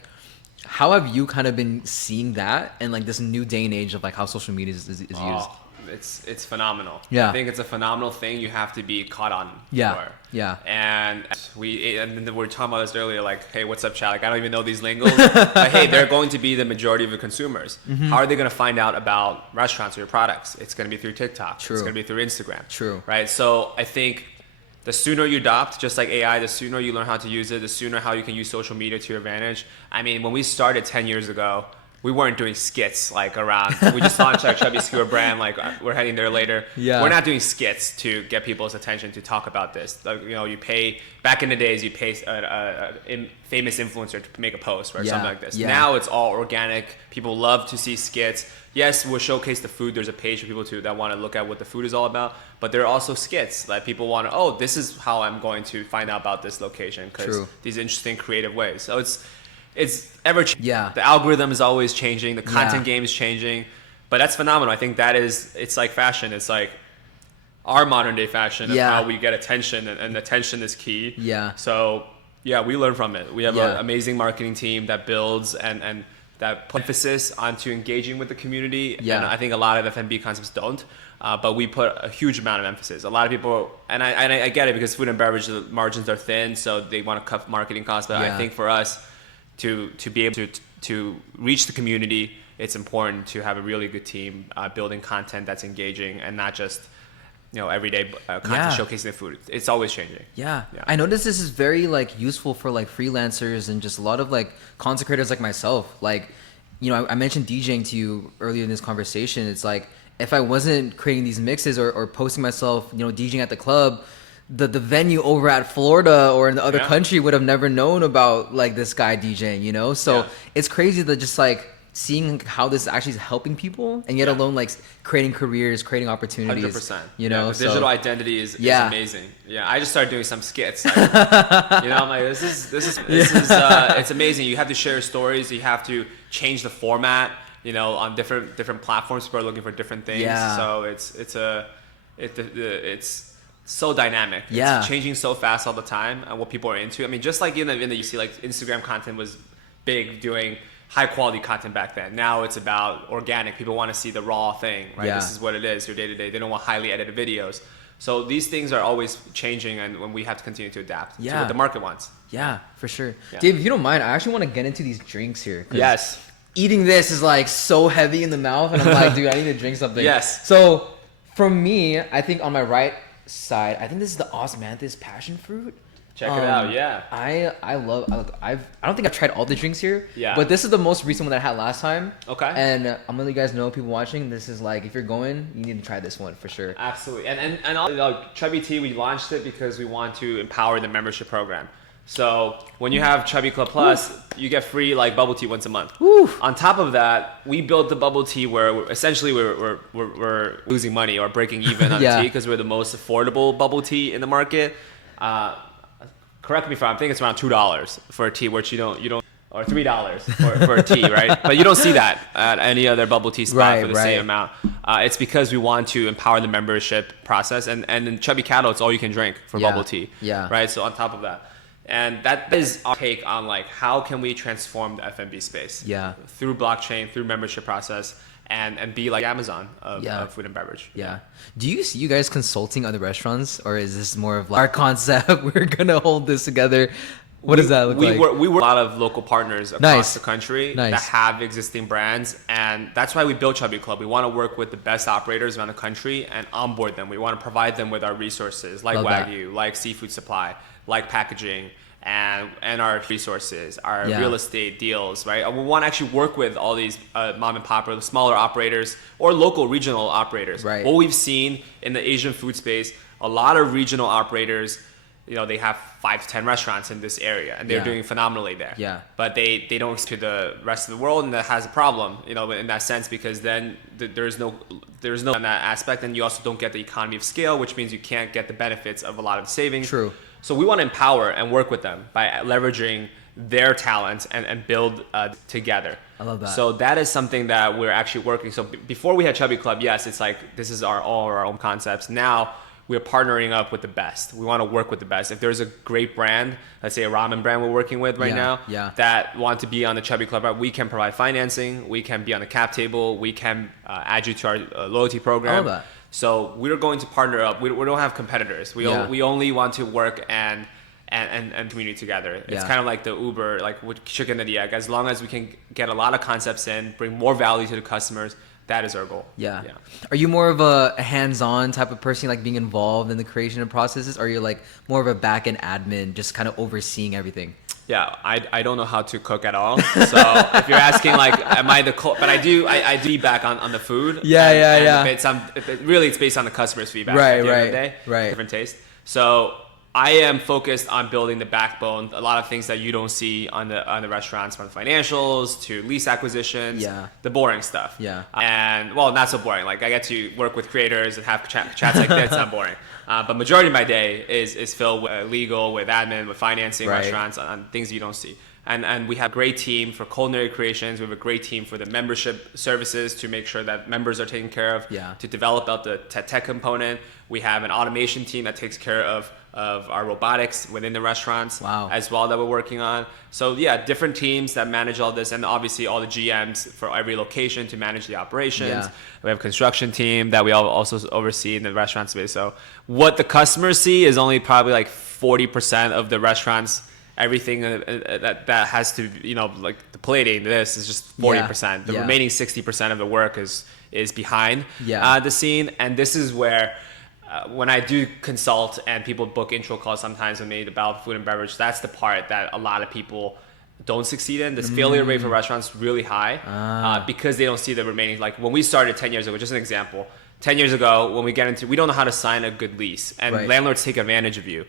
how have you kind of been seeing that and like this new day and age of like how social media is used? It's phenomenal. Yeah. I think it's a phenomenal thing you have to be caught on. Yeah. And we were talking about this earlier, like, hey, what's up, chat? Like, I don't even know these lingos. But hey, they're going to be the majority of the consumers. How are they going to find out about restaurants or your products? It's going to be through TikTok. True. It's going to be through Instagram. True. Right? So I think the sooner you adopt, just like AI, the sooner you learn how to use it, the sooner how you can use social media to your advantage. I mean, when we started 10 years ago, we weren't doing skits like around. We just launched our Chubby skewer brand. Like we're heading there later. Yeah. We're not doing skits to get people's attention to talk about this. Like, you pay back in the days. You pay a famous influencer to make a post or something like this. Now it's all organic. People love to see skits. Yes, we'll showcase the food. There's a page for people that want to look at what the food is all about. But there are also skits that people want to. Oh, this is how I'm going to find out about this location because these interesting creative ways. So it's ever changing. Yeah. The algorithm is always changing. The content game is changing. But that's phenomenal. I think it's like fashion. It's like our modern day fashion of how we get attention, and attention is key. Yeah. So, we learn from it. We have an amazing marketing team that builds and that put emphasis onto engaging with the community. Yeah. And I think a lot of F&B concepts don't. But we put a huge amount of emphasis. A lot of people, and I get it because food and beverage, the margins are thin, so they want to cut marketing costs. But I think for us, to be able to reach the community, it's important to have a really good team building content that's engaging and not just everyday content showcasing the food. It's always changing. Yeah. I noticed this is very like useful for like freelancers and just a lot of like content creators like myself. Like, I mentioned DJing to you earlier in this conversation. It's like if I wasn't creating these mixes or posting myself, DJing at the club, the venue over at Florida or in the other country would have never known about like this guy DJing, so it's crazy that just like seeing how this actually is helping people and yet alone like creating careers, creating opportunities. 100%. The digital identity is amazing. I just started doing some skits. Like, I'm like, this is it's amazing. You have to share stories. You have to change the format. On different platforms, people are looking for different things. So it's so dynamic. Yeah. It's changing so fast all the time and what people are into. I mean, just like in the you see like Instagram content was big doing high quality content back then. Now it's about organic. People want to see the raw thing, right? Yeah. This is what it is, your day to day. They don't want highly edited videos. So these things are always changing, and when we have to continue to adapt to what the market wants. Yeah, for sure. Yeah. Dave, if you don't mind, I actually want to get into these drinks here. Yes. Eating this is like so heavy in the mouth, and I'm like, dude, I need to drink something. Yes. So from me, I think on my right side, I think this is the osmanthus passion fruit. Check it out. Yeah. I don't think I've tried all the drinks here. Yeah. But this is the most recent one that I had last time. Okay. And I'm gonna let you guys know, people watching, this is like, if you're going, you need to try this one for sure. Absolutely. And all, Chubby Tea, we launched it because we want to empower the membership program. So when you have Chubby Club Plus, you get free like bubble tea once a month. On top of that, we built the bubble tea where essentially we're losing money or breaking even on the tea because we're the most affordable bubble tea in the market. Correct me if I'm thinking it's around $2 for a tea, which you don't or $3 for a tea, right? But you don't see that at any other bubble tea spot for the same amount. It's because we want to empower the membership process, and in Chubby Cattle, it's all you can drink for bubble tea. Yeah. Right. So on top of that. And that is our take on like how can we transform the F&B space through blockchain, through membership process, and be like Amazon of food and beverage. Yeah. Do you see you guys consulting other restaurants, or is this more of like our concept? We're gonna hold this together. What does that look like? We work with a lot of local partners across the country that have existing brands, and that's why we built Chubby Club. We want to work with the best operators around the country and onboard them. We want to provide them with our resources like Wagyu, like seafood supply, like packaging, and our resources, our real estate deals, right? We want to actually work with all these mom and pop or smaller operators or local regional operators. Right. What we've seen in the Asian food space, a lot of regional operators, they have 5 to 10 restaurants in this area, and they're doing phenomenally there. Yeah. But they don't to the rest of the world, and that has a problem, in that sense, because then there's no in that aspect, and you also don't get the economy of scale, which means you can't get the benefits of a lot of savings. True. So we want to empower and work with them by leveraging their talents and build together. I love that. So that is something that we're actually working. So before we had Chubby Club, yes, it's like this is all our own concepts. Now we're partnering up with the best. We want to work with the best. If there's a great brand, let's say a ramen brand we're working with right now, that want to be on the Chubby Club, we can provide financing. We can be on the cap table. We can add you to our loyalty program. I love that. So we're going to partner up. We don't have competitors. We only want to work and community together. It's kind of like the Uber, like with chicken and the egg. As long as we can get a lot of concepts in, bring more value to the customers, that is our goal. Yeah. Are you more of a hands-on type of person, like being involved in the creation of processes, or are you like more of a back-end admin, just kind of overseeing everything? Yeah, I don't know how to cook at all. So if you're asking like, am I the cook? But I do feedback on the food. Yeah. It's based on the customer's feedback. Right. At the end of the day, different taste. So I am focused on building the backbone. A lot of things that you don't see on the restaurants, from financials to lease acquisitions, the boring stuff. And well, not so boring. Like I get to work with creators and have chats like this. It's not boring. But majority of my day is filled with legal, with admin, with financing, restaurants, on things you don't see. And we have a great team for culinary creations. We have a great team for the membership services to make sure that members are taken care of, to develop out the tech component. We have an automation team that takes care of our robotics within the restaurants as well that we're working on. So different teams that manage all this, and obviously all the GMs for every location to manage the operations. We have a construction team that we also oversee in the restaurant space. So what the customers see is only probably like 40% of the restaurants. Everything that has to, like the plating, this is just 40%. The remaining 60% of the work is behind the scene. And this is where when I do consult and people book intro calls sometimes with me about food and beverage, that's the part that a lot of people don't succeed in. This failure rate for restaurants is really high because they don't see the remaining. Like when we started 10 years ago, just an example, 10 years ago, when we we don't know how to sign a good lease, and landlords take advantage of you.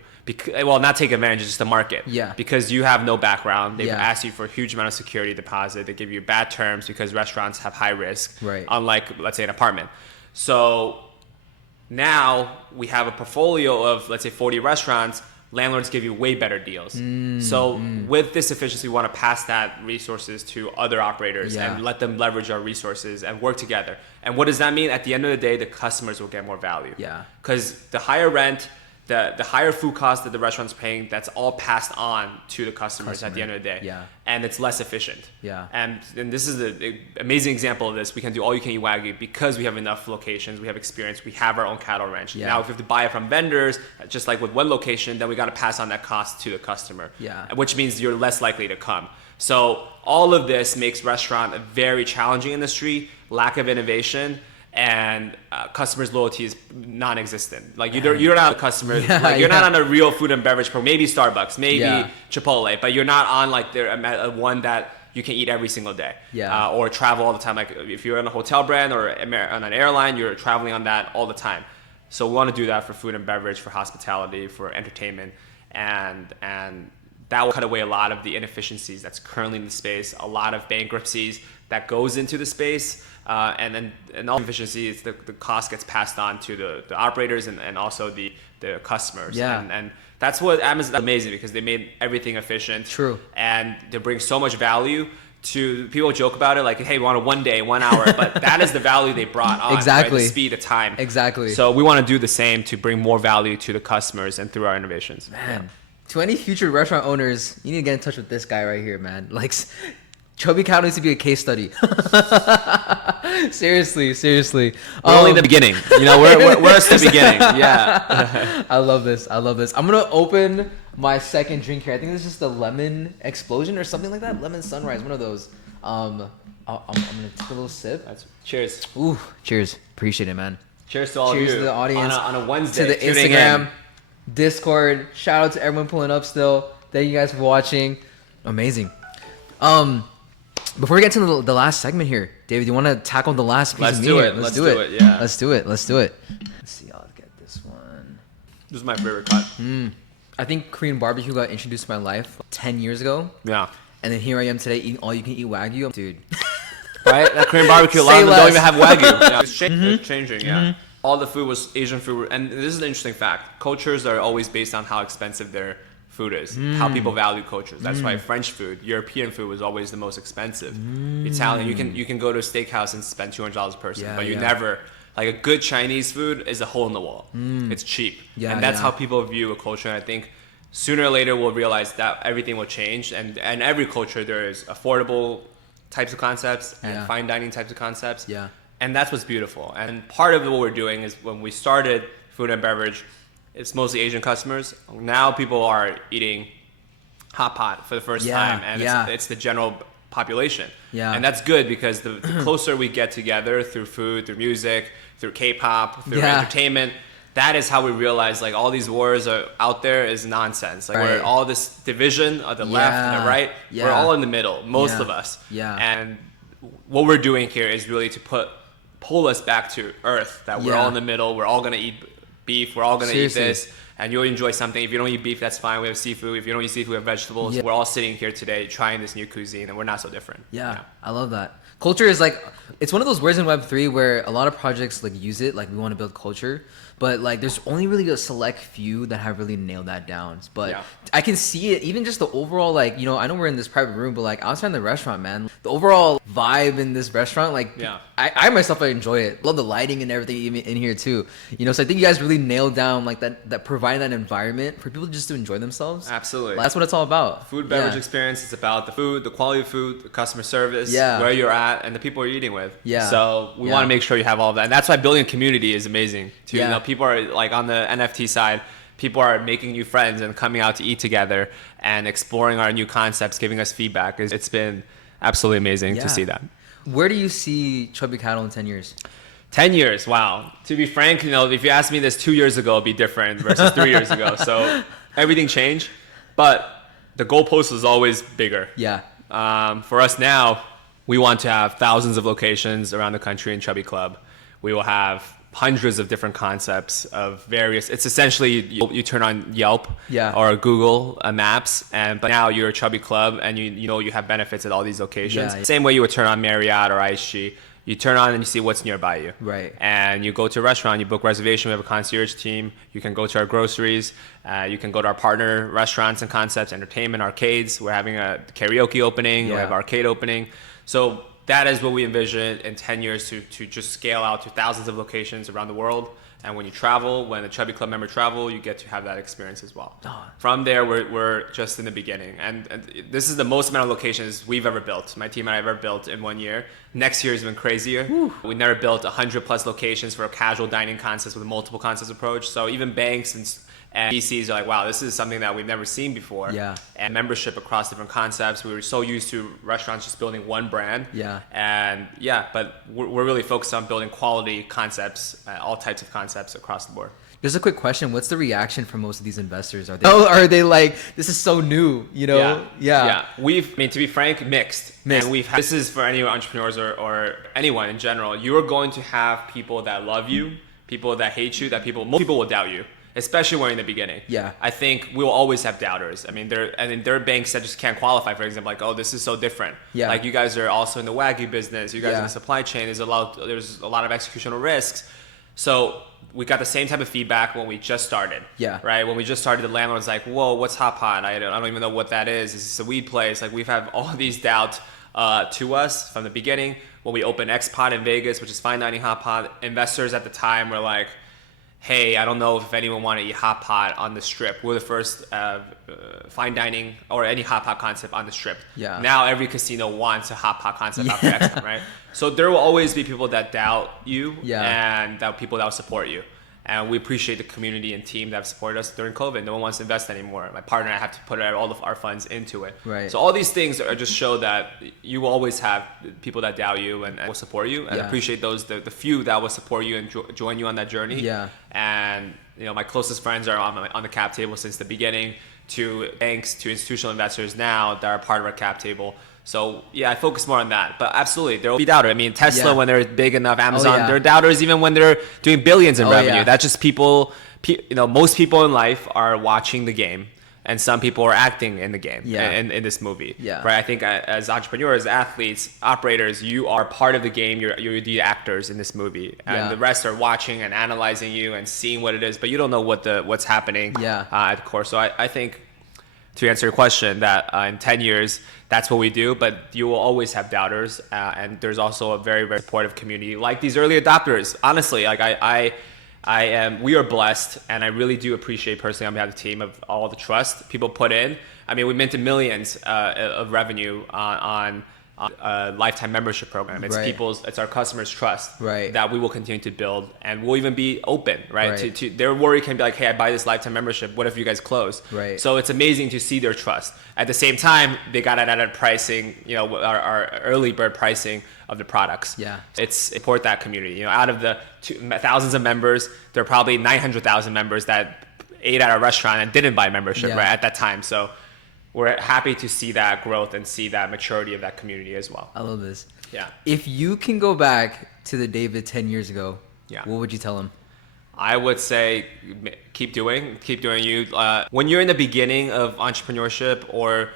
Not take advantage, just the market. Because you have no background. They've asked you for a huge amount of security deposit. They give you bad terms because restaurants have high risk, unlike, let's say, an apartment. So now we have a portfolio of, let's say, 40 restaurants. Landlords give you way better deals. With this efficiency, we want to pass that resources to other operators and let them leverage our resources and work together. And what does that mean? At the end of the day, the customers will get more value. Because the higher rent, the higher food cost that the restaurant's paying, that's all passed on to the customers at the end of the day. Yeah. And it's less efficient. Yeah. And this is an amazing example of this. We can do all you can eat Wagyu because we have enough locations, we have experience, we have our own cattle ranch. Yeah. Now, if we have to buy it from vendors, just like with one location, then we got to pass on that cost to the customer. Yeah. Which means you're less likely to come. So all of this makes restaurant a very challenging industry, lack of innovation, and customers' loyalty is non-existent. Like you're not a customer. You're not on a real food and beverage program. Maybe Starbucks, maybe Chipotle, but you're not on like one that you can eat every single day. Or travel all the time. Like if you're on a hotel brand or on an airline, you're traveling on that all the time. So we want to do that for food and beverage, for hospitality, for entertainment, and that will cut away a lot of the inefficiencies that's currently in the space, a lot of bankruptcies that goes into the space, and all efficiencies, the cost gets passed on to the operators and also the customers. And that's what Amazon is amazing, because they made everything efficient. True. And they bring so much value to people. Joke about it like, hey, we want a 1 day, 1 hour, but that is the value they brought on. Exactly. Right? The speed, the time. Exactly. So we want to do the same to bring more value to the customers and through our innovations. Man, to any future restaurant owners, you need to get in touch with this guy right here, man. Like, Chubby Cow needs to be a case study. seriously. We're only in the beginning. You know, we're at the beginning. Yeah. I love this. I'm gonna open my second drink here. I think this is just the lemon explosion or something like that. Lemon sunrise, one of those. I'm gonna take a little sip. Cheers. Ooh, cheers. Appreciate it, man. Cheers to all of you. Cheers to the audience. On a Wednesday. To the Instagram, Discord. Shout out to everyone pulling up still. Thank you guys for watching. Amazing. Before we get to the last segment here, David, you want to tackle the last piece of meat? Let's do it. Yeah. Let's do it. Let's see. I'll get this one. This is my favorite cut. I think Korean barbecue got introduced to my life 10 years ago. Yeah. And then here I am today eating all you can eat Wagyu. Dude. Right? That Korean barbecue, a lot of them don't even have Wagyu. Yeah. It's changing, yeah. All the food was Asian food. And this is an interesting fact. Cultures are always based on how expensive their food is, how people value cultures. That's why French food, European food was always the most expensive. Italian, you can go to a steakhouse and spend $200 a person, but you never, like a good Chinese food is a hole in the wall. It's cheap. And that's how people view a culture. And I think sooner or later we'll realize that everything will change. And every culture, there is affordable types of concepts and fine dining types of concepts. And that's what's beautiful. And part of what we're doing is when we started food and beverage, it's mostly Asian customers. Now people are eating hot pot for the first time, and it's the general population. And that's good, because the closer we get together through food, through music, through K-pop, through entertainment, that is how we realize like all these wars are out there is nonsense. Like we're all this division of the left and the right. We're all in the middle, most of us. And what we're doing here is really to pull us back to earth, that we're all in the middle. We're all gonna eat beef, we're all gonna eat this, and you'll enjoy something. If you don't eat beef, that's fine. We have seafood. If you don't eat seafood, we have vegetables. We're all sitting here today trying this new cuisine, and we're not so different. I love that. Culture is like, it's one of those words in Web3 where a lot of projects like use it, like we want to build culture, but like there's only really a select few that have really nailed that down. But I can see it, even just the overall, like, you know, I know we're in this private room, but like outside in the restaurant, man, the overall vibe in this restaurant, like I myself, I enjoy it. Love the lighting and everything even in here too. You know, so I think you guys really nailed down like that providing that environment for people just to enjoy themselves. Absolutely. That's what it's all about. Food, beverage experience. It's about the food, the quality of food, the customer service, where you're at, and the people you're eating with. So we want to make sure you have all of that. And that's why building a community is amazing too. You know, people are like on the NFT side, people are making new friends and coming out to eat together and exploring our new concepts, giving us feedback. It's been absolutely amazing to see that. Where do you see Chubby Cattle in 10 years? 10 years, wow. To be frank, you know, if you asked me this 2 years ago, it'd be different versus 3 years ago. So everything changed, but the goalpost is always bigger. For us now, we want to have thousands of locations around the country in Chubby Club. We will have hundreds of different concepts of various. It's essentially you turn on Yelp or Google Maps, but now you're a Chubby Club, and you know you have benefits at all these locations. Same way you would turn on Marriott or IHG. You turn on and you see what's nearby you. And you go to a restaurant, you book reservation. We have a concierge team. You can go to our groceries. You can go to our partner restaurants and concepts, entertainment, arcades. We're having a karaoke opening. We have arcade opening. So that is what we envision in 10 years to just scale out to thousands of locations around the world. And when you travel, when a Chubby Club member travel, you get to have that experience as well. Oh. From there, we're just in the beginning. And this is the most amount of locations we've ever built. My team and I have ever built in 1 year. Next year has been crazier. Whew. We never built 100 plus locations for a casual dining concepts with a multiple concepts approach. So even banks and VCs are like, wow, this is something that we've never seen before. Yeah. And membership across different concepts. We were so used to restaurants just building one brand. Yeah. And yeah, but we're really focused on building quality concepts, all types of concepts across the board. Just a quick question. What's the reaction from most of these investors? Are they like, this is so new, you know? Yeah. To be frank, mixed. And this is for any entrepreneurs or anyone in general. You are going to have people that love you, people that hate you, most people will doubt you. Especially when you're in the beginning. Yeah. I think we'll always have doubters. I mean, there are banks that just can't qualify, for example, like, oh, this is so different. Yeah. Like you guys are also in the Wagyu business, you guys are in the supply chain, there's a lot of executional risks. So we got the same type of feedback when we just started. Yeah. Right? When we just started, the landlord's like, whoa, what's Hot Pot? I don't even know what that is. Is this a weed place? Like we've had all these doubts to us from the beginning. When we opened X-Pot in Vegas, which is fine dining hot pot, investors at the time were like, hey, I don't know if anyone want to eat hot pot on the strip. We're the first fine dining or any hot pot concept on the strip. Yeah. Now every casino wants a hot pot concept after X-Con, right? So there will always be people that doubt you and people that will support you. And we appreciate the community and team that have supported us during COVID. No one wants to invest anymore. My partner and I have to put all of our funds into it. Right. So all these things are just show that you will always have people that doubt you and will support you. And appreciate the few that will support you and join you on that journey. Yeah. And my closest friends are on the cap table since the beginning, to banks, to institutional investors now that are part of our cap table. So yeah, I focus more on that, but absolutely there will be doubters. I mean, Tesla when they're big enough, Amazon, they're doubters even when they're doing billions in revenue. That's just people. Most people in life are watching the game, and some people are acting in the game. In this movie. Right. I think as entrepreneurs, athletes, operators, you are part of the game. You're the actors in this movie, and the rest are watching and analyzing you and seeing what it is, but you don't know what's happening at the core. So I think, to answer your question, that in 10 years, that's what we do, but you will always have doubters, and there's also a very, very supportive community like these early adopters. Honestly, like we are blessed, and I really do appreciate personally on behalf of the team of all the trust people put in. I mean, we minted millions of revenue on a lifetime membership program. It's it's our customers' trust that we will continue to build, and we'll even be open, to their worry can be like, hey, I buy this lifetime membership, what if you guys close? So it's amazing to see their trust. At the same time, they got it at a pricing, our early bird pricing of the products. It's support that community. Out of the thousands of members, there are probably 900,000 members that ate at our restaurant and didn't buy membership at that time. So we're happy to see that growth and see that maturity of that community as well. I love this. Yeah. If you can go back to the David 10 years ago, what would you tell him? I would say keep doing you. When you're in the beginning of entrepreneurship or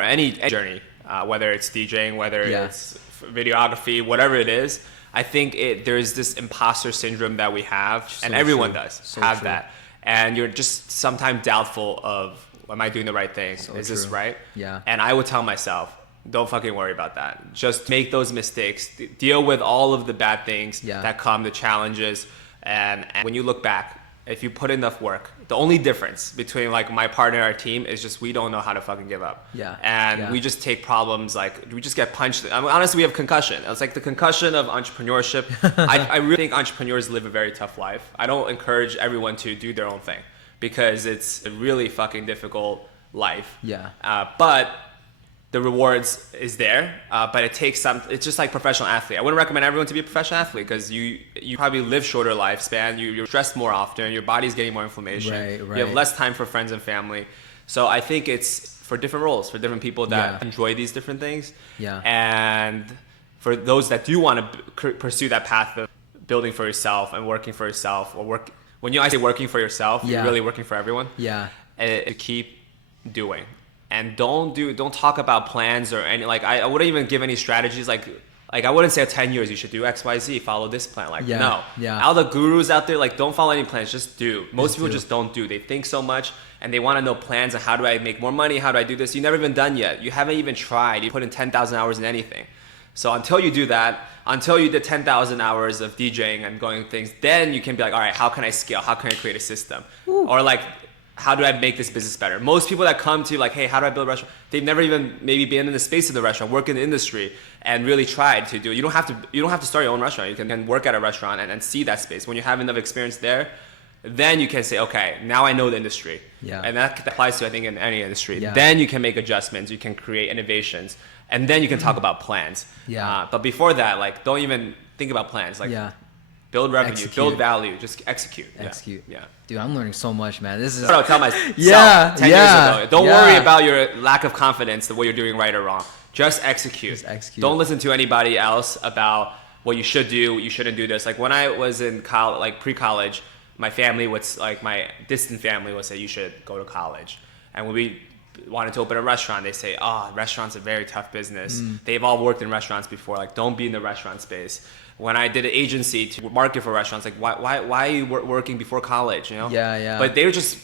any journey, whether it's DJing, whether it's videography, whatever it is, I think there's this imposter syndrome that we have, and everyone does have that. And you're just sometimes doubtful of, am I doing the right thing? Is this right? Yeah. And I would tell myself, don't fucking worry about that. Just make those mistakes. Deal with all of the bad things that come, the challenges. And when you look back, if you put enough work, the only difference between like my partner and our team is just we don't know how to fucking give up. We just take problems, like we just get punched. I mean, honestly, we have concussion. It's like the concussion of entrepreneurship. I really think entrepreneurs live a very tough life. I don't encourage everyone to do their own thing, because it's a really fucking difficult life. But the rewards is there, but it takes some. It's just like professional athlete. I wouldn't recommend everyone to be a professional athlete, because you probably live shorter lifespan. You're stressed more often. Your body's getting more inflammation. You have less time for friends and family. So I think it's for different roles, for different people that enjoy these different things. And for those that do want to pursue that path of building for yourself and working for yourself, or work. When I say working for yourself, you're really working for everyone. And keep doing. And don't talk about plans or any, like, I wouldn't even give any strategies. Like I wouldn't say 10 years you should do X, Y, Z, follow this plan. No. All the gurus out there, like, don't follow any plans, just do. Most people just don't do. They think so much and they want to know plans and how do I make more money? How do I do this? You've never even done yet. You haven't even tried. You put in 10,000 hours in anything. So until you do that, until you did 10,000 hours of DJing and going things, then you can be like, all right, how can I scale? How can I create a system? Ooh. Or like, how do I make this business better? Most people that come to you like, hey, how do I build a restaurant? They've never even maybe been in the space of the restaurant, work in the industry, and really tried to do it. You don't have to start your own restaurant. You can work at a restaurant and see that space. When you have enough experience there, then you can say, okay, now I know the industry. Yeah. And that applies to, I think, in any industry. Yeah. Then you can make adjustments, you can create innovations, and then you can talk about plans. Yeah. But before that, like, don't even think about plans. Like, build revenue, build value, just execute. Yeah. Dude, I'm learning so much, man. This is. I tell myself 10 years ago. Don't worry about your lack of confidence, what you're doing right or wrong. Just execute. Don't listen to anybody else about what you should do, you shouldn't do this. Like when I was in college, like pre-college, my family would, like my distant family would say, you should go to college. And when we wanted to open a restaurant, they say, restaurant's a very tough business. They've all worked in restaurants before. Like, don't be in the restaurant space. When I did an agency to market for restaurants, like, why are you working before college, you know? Yeah. But they were just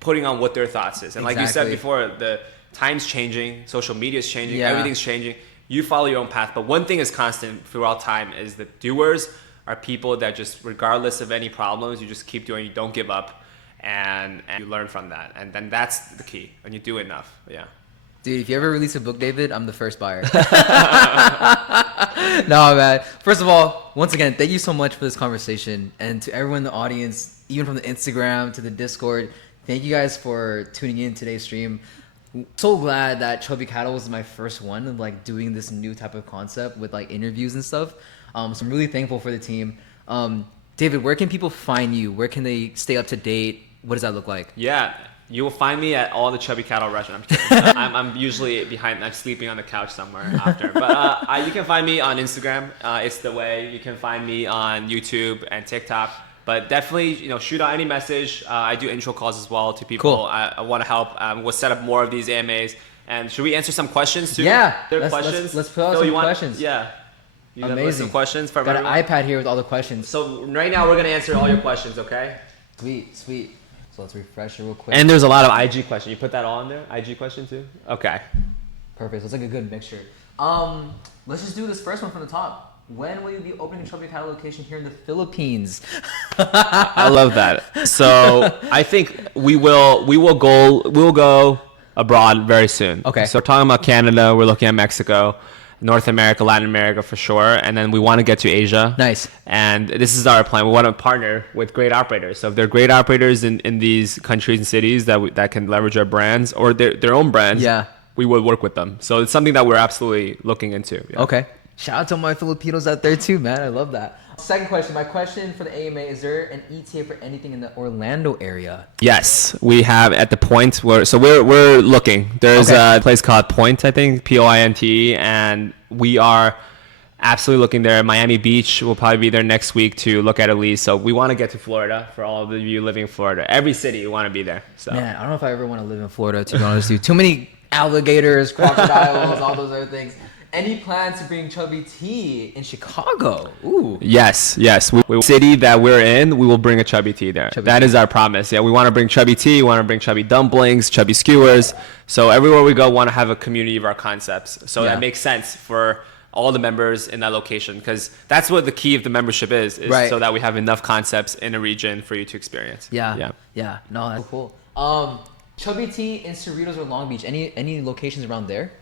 putting on what their thoughts is. And like you said before, the time's changing, social media's changing, everything's changing. You follow your own path. But one thing is constant throughout time is the doers are people that just, regardless of any problems, you just keep doing, you don't give up, and you learn from that. And then that's the key, and you do enough. Yeah. Dude, if you ever release a book, David, I'm the first buyer. No, man. First of all, once again, thank you so much for this conversation. And to everyone in the audience, even from the Instagram to the Discord, thank you guys for tuning in today's stream. So glad that Chubby Cattle was my first one of like doing this new type of concept with like interviews and stuff. So I'm really thankful for the team. David, where can people find you? Where can they stay up to date? What does that look like? Yeah, you will find me at all the Chubby Cattle restaurants. I'm kidding. I'm usually I'm sleeping on the couch somewhere after. But you can find me on Instagram. It's the way. You can find me on YouTube and TikTok. But definitely, shoot out any message. I do intro calls as well to people. Cool. I want to help. We'll set up more of these AMAs. And should we answer some questions too? Yeah. Questions? Let's put out some questions. Yeah. You got amazing. Some questions from Got everyone? an iPad here with all the questions. So right now we're going to answer all your questions, okay? Sweet. So let's refresh it real quick. And there's a lot of IG questions. You put that all in there? IG question too? Okay. Perfect. So it's like a good mixture. Let's just do this first one from the top. When will you be opening a Chubby Cattle location here in the Philippines? I love that. So I think we will go abroad very soon. Okay. So we're talking about Canada. We're looking at Mexico, North America, Latin America for sure, and then we want to get to Asia. Nice. And this is our plan. We want to partner with great operators. So if they're great operators in these countries and cities that can leverage our brands or their own brands, we will work with them. So it's something that we're absolutely looking into. Yeah. Okay. Shout out to my Filipinos out there too, man. I love that. Second question. My question for the AMA, is there an ETA for anything in the Orlando area? Yes, we have at the Point where, so we're looking. There's a place called Point, I think, Point, and we are absolutely looking there. Miami Beach will probably be there next week to look at a lease. So we want to get to Florida for all of you living in Florida. Every city you want to be there. So man, I don't know if I ever want to live in Florida, to be honest with you. Too many alligators, crocodiles, all those other things. Any plans to bring Chubby Tea in Chicago? Ooh. Yes. City that we're in, we will bring a Chubby Tea there. That is our promise. Yeah, we want to bring Chubby Tea. We want to bring Chubby Dumplings, Chubby Skewers. So everywhere we go, we want to have a community of our concepts. So that makes sense for all the members in that location, because that's what the key of the membership is so that we have enough concepts in a region for you to experience. Yeah. No, that's cool. Chubby Tea in Cerritos or Long Beach? Any locations around there?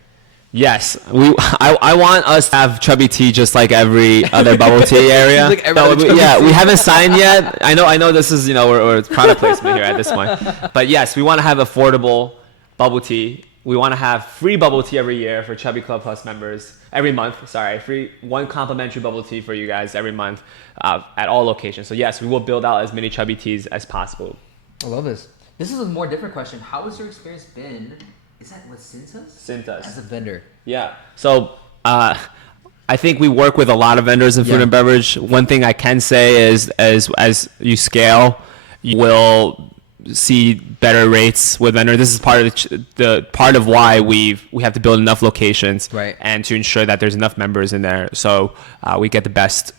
Yes, I want us to have Chubby Tea just like every other bubble tea area. Like we haven't signed yet. I know this is we're product placement here at this point, but yes, we want to have affordable bubble tea. We want to have free bubble tea every year for Chubby Club Plus members. Every month, free one complimentary bubble tea for you guys every month at all locations. So yes, we will build out as many Chubby Teas as possible. I love this. This is a more different question. How has your experience been? Is that what Cintas? Cintas. As a vendor. Yeah. So I think we work with a lot of vendors in food and beverage. One thing I can say is as you scale, you will see better rates with vendors. This is part of the part of why we have to build enough locations and to ensure that there's enough members in there. So we get the best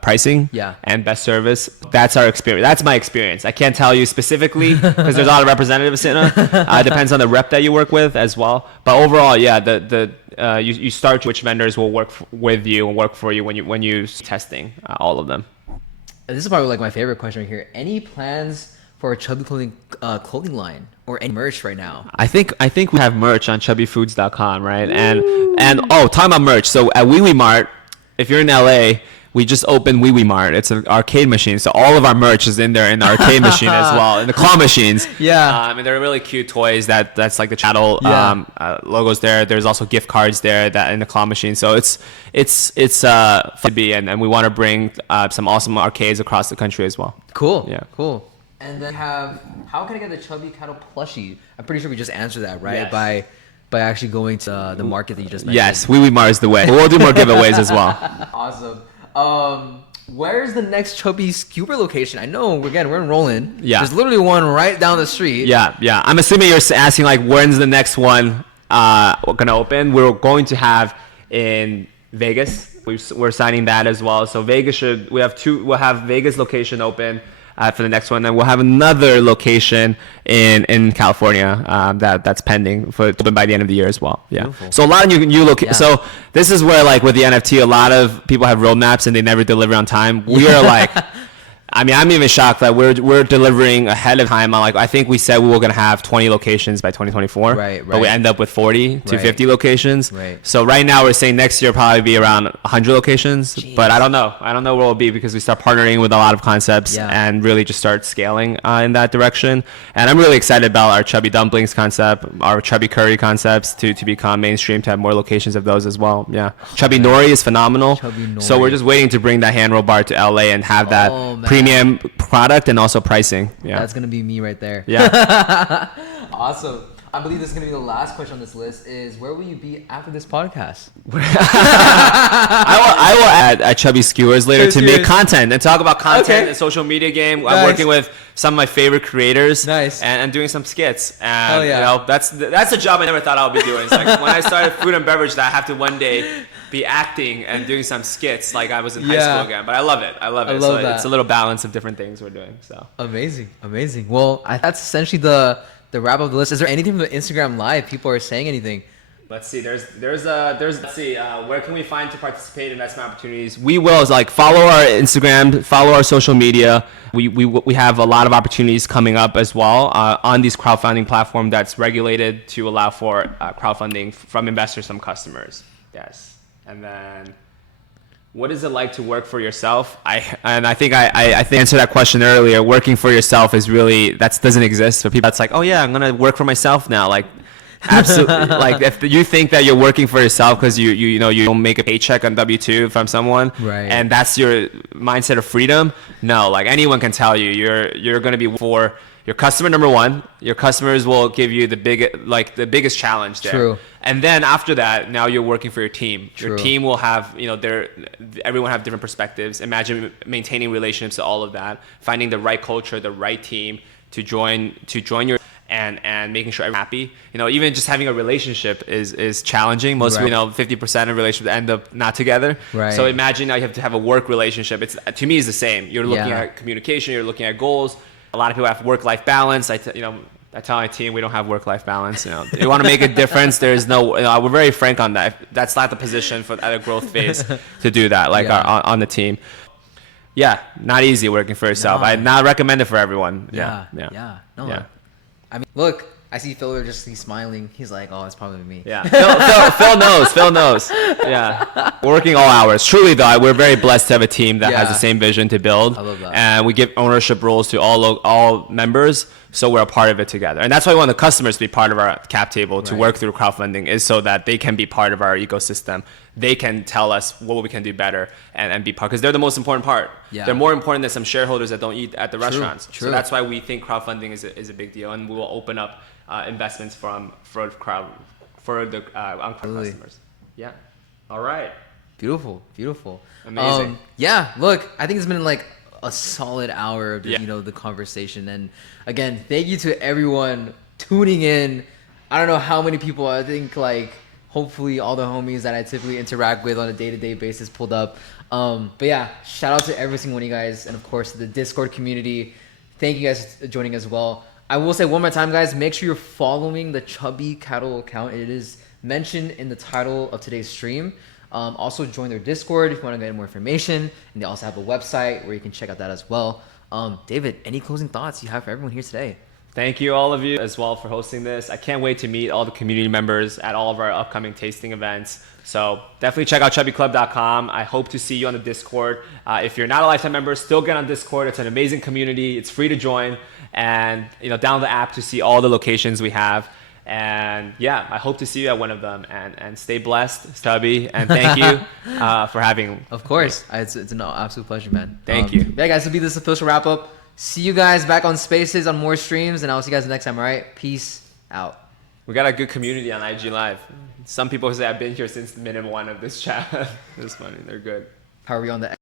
pricing and best service. That's our experience. That's my experience. I can't tell you specifically because there's a lot of representatives in it. Depends on the rep that you work with as well. But overall, the you start which vendors will work with you and work for you when you testing all of them. And this is probably like my favorite question right here. Any plans for a Chubby clothing line or any merch right now? I think we have merch on chubbyfoods.com, right? And talking about merch. So at Wee Wee Mart, if you're in LA, we just opened Wee Wee Mart. It's an arcade machine, so all of our merch is in there in the arcade machine as well, in the claw machines. Yeah. And they're really cute toys. That's like the channel logos there. There's also gift cards there that in the claw machine. So it's fun to be, and we want to bring some awesome arcades across the country as well. Cool. Yeah. Cool. And then how can I get the Chubby Cattle plushie? I'm pretty sure we just answered that, right? Yes. By actually going to the market that you just mentioned. Yes, Wee Wee Mart is the way. We'll do more giveaways as well. Awesome. Where's the next Chubby Skewer location? I know, again, we're in Roland. Yeah. There's literally one right down the street. Yeah. I'm assuming you're asking like when's the next one gonna open. We're going to have in Vegas. We're signing that as well. So we'll have Vegas location open for the next one, and we'll have another location in California that's pending to open by the end of the year as well. Yeah. Beautiful. So a lot of new locations. Yeah. So this is where like with the NFT, a lot of people have roadmaps and they never deliver on time. We are like. I mean, I'm even shocked that we're delivering ahead of time. I think we said we were going to have 20 locations by 2024, right. But we end up with 40 to 50 locations. Right. So right now we're saying next year probably be around 100 locations. Jeez. But I don't know where we'll be because we start partnering with a lot of concepts and really just start scaling in that direction. And I'm really excited about our Chubby Dumplings concept, our Chubby Curry concepts to become mainstream, to have more locations of those as well. Yeah. Chubby Nori is phenomenal. So we're just waiting to bring that hand roll bar to LA and have that premium product and also pricing. Yeah, that's gonna be me right there. Yeah. Awesome. I believe this is gonna be the last question on this list. Is where will you be after this podcast? I will add Chubby Skewers later to make content and talk about content and social media game. Nice. I'm working with some of my favorite creators. Nice. And doing some skits. And yeah. That's a job I never thought I would be doing. It's like when I started food and beverage, that I have to one day be acting and doing some skits like I was in high school again. But I love it. I love so that. It's a little balance of different things we're doing. So amazing. Well, that's essentially the wrap of the list. Is there anything from the Instagram Live? People are saying anything? Let's see. Let's see. Where can we find to participate in investment opportunities? We will follow our Instagram, follow our social media. We have a lot of opportunities coming up as well on these crowdfunding platform that's regulated to allow for crowdfunding from investors, from customers. Yes. And then, what is it like to work for yourself? I think I answered that question earlier. Working for yourself is really, that doesn't exist for people. That's like, oh yeah, I'm gonna work for myself now. Like, absolutely. Like, if you think that you're working for yourself because you don't make a paycheck on W-2 from someone, right, and that's your mindset of freedom. No, like anyone can tell you, you're gonna be for your customer. Number one, your customers will give you the biggest challenge there. True. And then after that, now you're working for your team. True. Your team will have, everyone have different perspectives. Imagine maintaining relationships to all of that, finding the right culture, the right team to join your, and making sure everyone's happy. Even just having a relationship is challenging. Most people, 50% of relationships end up not together. Right. So imagine now you have to have a work relationship. To me, it's the same. You're looking at communication. You're looking at goals. A lot of people have work-life balance. I tell my team we don't have work-life balance. You want to make a difference. There's no. We're very frank on that. That's not the position at a growth phase to do that. On the team. Yeah, not easy working for yourself. No. I not recommend it for everyone. No. Yeah. I mean, look, I see Phil he's smiling. He's like, oh, it's probably me. Yeah. Phil knows. Yeah. We're working all hours. Truly, though, we're very blessed to have a team that has the same vision to build. I love that. And we give ownership roles to all members, so we're a part of it together. And that's why we want the customers to be part of our cap table to work through crowdfunding, is so that they can be part of our ecosystem. They can tell us what we can do better and be part, because they're the most important part. Yeah. They're more important than some shareholders that don't eat at the restaurants. True. So that's why we think crowdfunding is a big deal, and we will open up investments for the customers. Yeah. All right. Beautiful. Amazing. Look, I think it's been like a solid hour of the conversation, and again, thank you to everyone tuning in. I don't know how many people. I think hopefully all the homies that I typically interact with on a day-to-day basis pulled up. But yeah, shout out to every single one of you guys, and of course the Discord community. Thank you guys for joining as well. I will say one more time, guys, make sure you're following the Chubby Cattle account. It is mentioned in the title of today's stream. Also join their Discord if you want to get more information, and they also have a website where you can check out that as well. David, any closing thoughts you have for everyone here today? Thank you all of you as well for hosting this. I can't wait to meet all the community members at all of our upcoming tasting events. So definitely check out chubbyclub.com. I hope to see you on the Discord. If you're not a lifetime member, still get on Discord. It's an amazing community. It's free to join, and download the app to see all the locations we have. And yeah, I hope to see you at one of them. And stay blessed, Chubby. And thank you for having. Of course, it's an absolute pleasure, man. Thank you. Yeah, guys, this will be this official wrap up. See you guys back on Spaces on more streams, and I'll see you guys next time. All right, peace out. We got a good community on IG Live. Some people say I've been here since minute one of this chat. It's funny. They're good. How are we on the